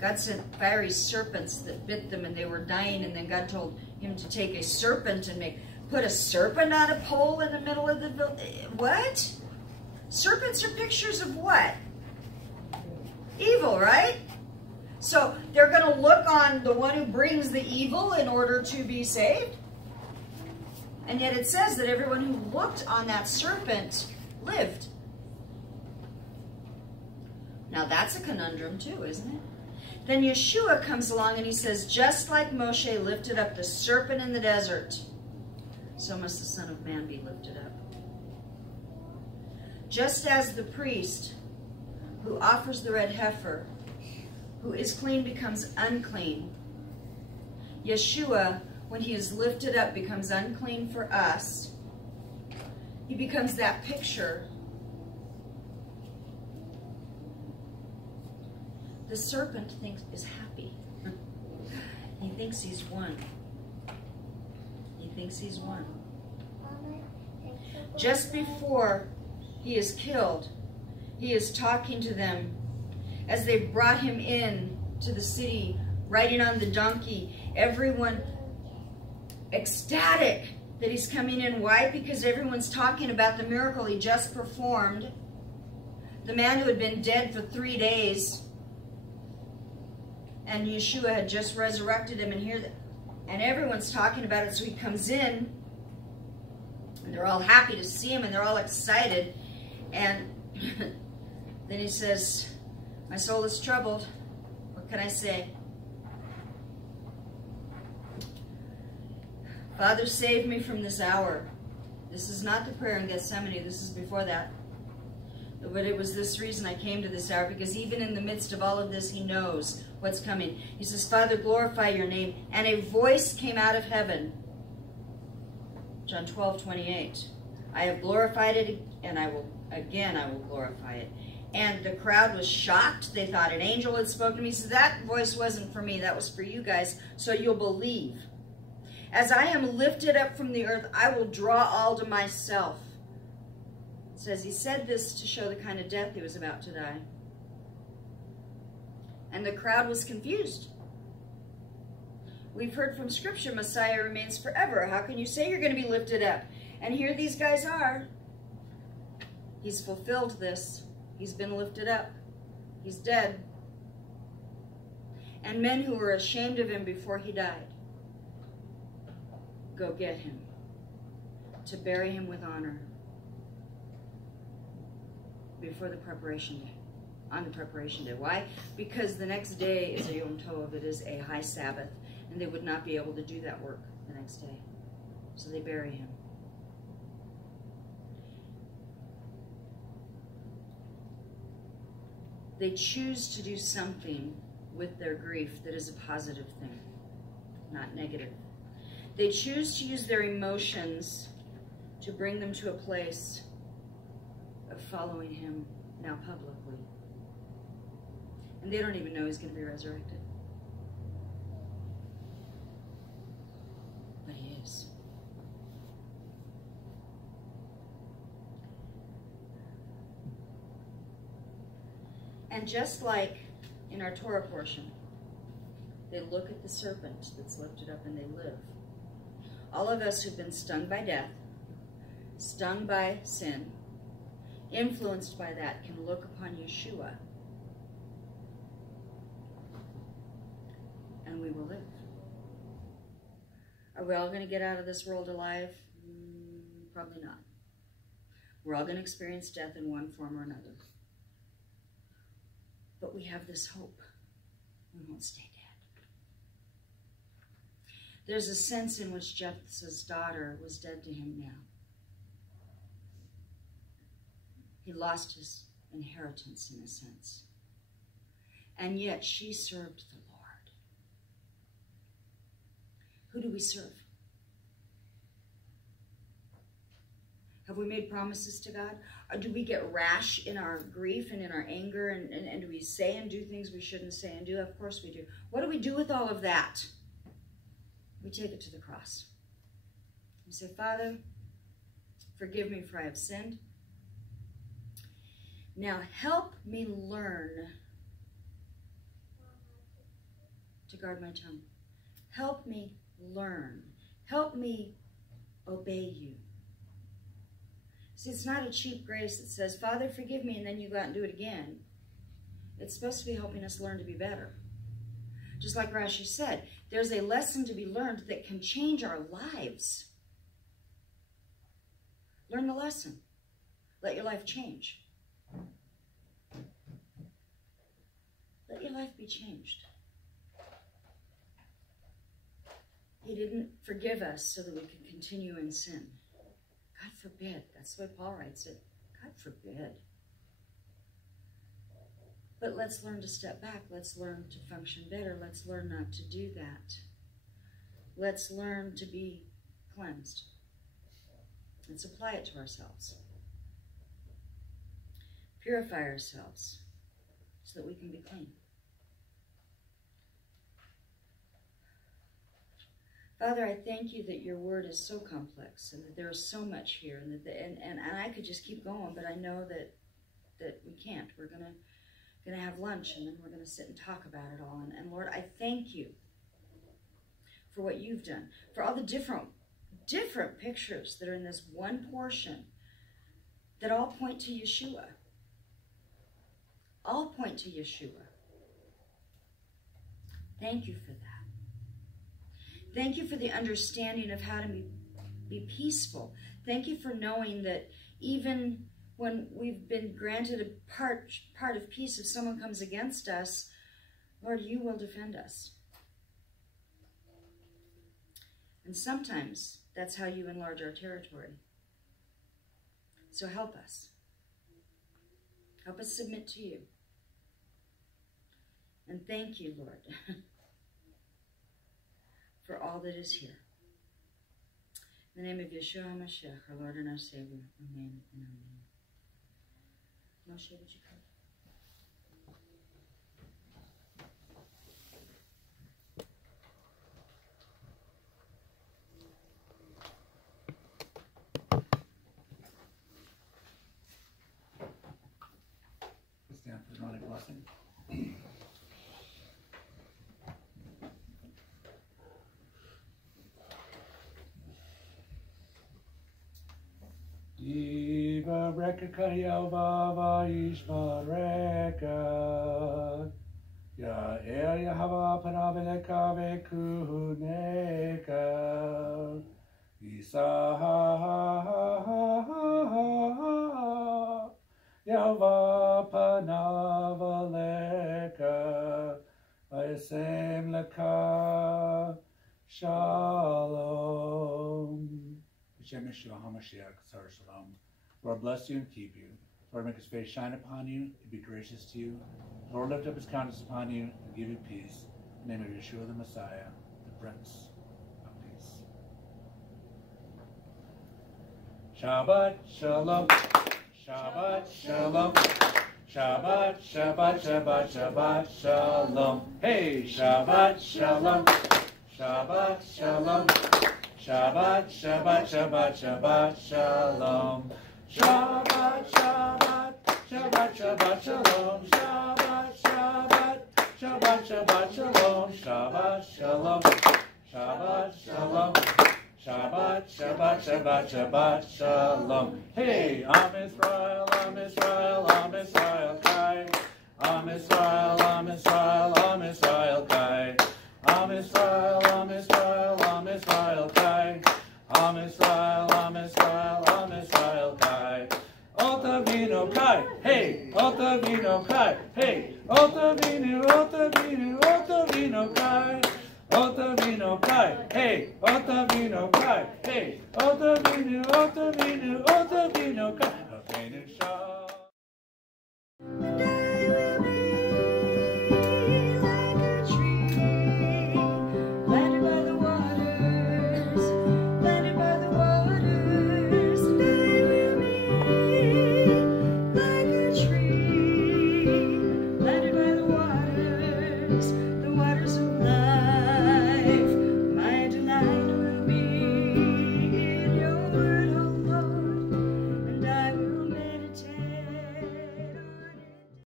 God sent fiery serpents that bit them and they were dying, and then God told him to take a serpent and put a serpent on a pole in the middle of the what? Serpents are pictures of what? Evil, right? So they're going to look on the one who brings the evil in order to be saved. And yet it says that everyone who looked on that serpent lived. Now that's a conundrum too, isn't it? Then Yeshua comes along and he says, just like Moshe lifted up the serpent in the desert, so must the Son of Man be lifted up. Just as the priest who offers the red heifer, who is clean becomes unclean, Yeshua, when he is lifted up, becomes unclean for us. He becomes that picture. The serpent is happy. He thinks he's won. He thinks he's won. Just before he is killed, he is talking to them as they brought him in to the city, riding on the donkey. Everyone ecstatic that he's coming in. Why? Because everyone's talking about the miracle he just performed. The man who had been dead for 3 days, and Yeshua had just resurrected him, and everyone's talking about it. So he comes in, and they're all happy to see him, and they're all excited. And then he says, my soul is troubled. What can I say? Father, save me from this hour. This is not the prayer in Gethsemane. This is before that. But it was this reason I came to this hour, because even in the midst of all of this, he knows what's coming. He says, Father, glorify your name. And a voice came out of heaven. John 12:28. I have glorified it, and I will glorify it. And the crowd was shocked. They thought an angel had spoken to me. He said, that voice wasn't for me. That was for you guys, so you'll believe. As I am lifted up from the earth, I will draw all to myself. It says he said this to show the kind of death he was about to die. And the crowd was confused. We've heard from Scripture, Messiah remains forever. How can you say you're going to be lifted up? And here these guys are. He's fulfilled this. He's been lifted up. He's dead. And men who were ashamed of him before he died go get him to bury him with honor before the preparation day, on the preparation day. Why? Because the next day is a Yom Tov. It is a high Sabbath, and they would not be able to do that work the next day. So they bury him. They choose to do something with their grief that is a positive thing, not negative. They choose to use their emotions to bring them to a place of following him now publicly. And they don't even know he's going to be resurrected. But he is. And just like in our Torah portion, they look at the serpent that's lifted up and they live. All of us who've been stung by death, stung by sin, influenced by that, can look upon Yeshua and we will live. Are we all going to get out of this world alive? Probably not. We're all going to experience death in one form or another. But we have this hope. We won't stay dead. There's a sense in which Jephthah's daughter was dead to him now. He lost his inheritance in a sense. And yet she served the Lord. Who do we serve? Have we made promises to God? Or do we get rash in our grief and in our anger? And do we say and do things we shouldn't say and do? Of course we do. What do we do with all of that? We take it to the cross. We say, Father, forgive me for I have sinned. Now help me learn to guard my tongue. Help me learn. Help me obey you. See, it's not a cheap grace that says, Father, forgive me, and then you go out and do it again. It's supposed to be helping us learn to be better. Just like Rashi said, there's a lesson to be learned that can change our lives. Learn the lesson. Let your life change. Let your life be changed. He didn't forgive us so that we could continue in sin. God forbid. That's the way Paul writes it. God forbid. But let's learn to step back. Let's learn to function better. Let's learn not to do that. Let's learn to be cleansed. Let's apply it to ourselves. Purify ourselves so that we can be clean. Father, I thank you that your word is so complex and that there is so much here, and that and I could just keep going, but I know that we can't. We're gonna have lunch, and then we're gonna sit and talk about it all. And Lord, I thank you for what you've done, for all the different pictures that are in this one portion that all point to Yeshua. All point to Yeshua. Thank you for that. Thank you for the understanding of how to be peaceful. Thank you for knowing that even when we've been granted a part of peace, if someone comes against us, Lord, you will defend us. And sometimes that's how you enlarge our territory. So help us. Help us submit to you. And thank you, Lord, for all that is here. In the name of Yeshua HaMashiach, our Lord and our Savior. Amen and amen. Moshe, would you come? Stand for the Aaronic blessing. Yivarekka Yahweh Yishvarekka Ya'er Yahweh Panav Eleka V'Kuneka Yisah Yahweh Panav Eleka V'Yasem Leka Shalom. Hashem Yeshua HaMashiach, Sar Shalom. Lord bless you and keep you. Lord make his face shine upon you and be gracious to you. Lord lift up his countenance upon you and give you peace. In the name of Yeshua the Messiah, the Prince of Peace. Shabbat Shalom. Shabbat Shalom. Shabbat, Shabbat, Shabbat, Shabbat Shalom. Hey, Shabbat Shalom. Shabbat Shalom. Shabbat, Shabbat, Shabbat, Shabbat Shalom. Shabbat, Shabbat, Shabbat, Shabbat Shalom. Shabbat, Shabbat, Shabbat, Shabbat Shalom. Shabbat Shalom. Shabbat Shalom. Shabbat, Shabbat, Shabbat, Shabbat Shalom. Hey, Am Israel, Am Israel, Am Israel Kai. Am Israel, Am Israel, Am Israel Kai. Am Israel, Am Israel, Am Israel Kai. Am Israel, Am Israel, Am Israel Kai. Otavino Kai, hey, Otavino Kai, hey, Otavino, Otavino, Otavino Kai. Otavino kai, hey, Otavino kai, hey, Otavino, Otavino, Otavino kai, Otavino shah. Planted by the waters,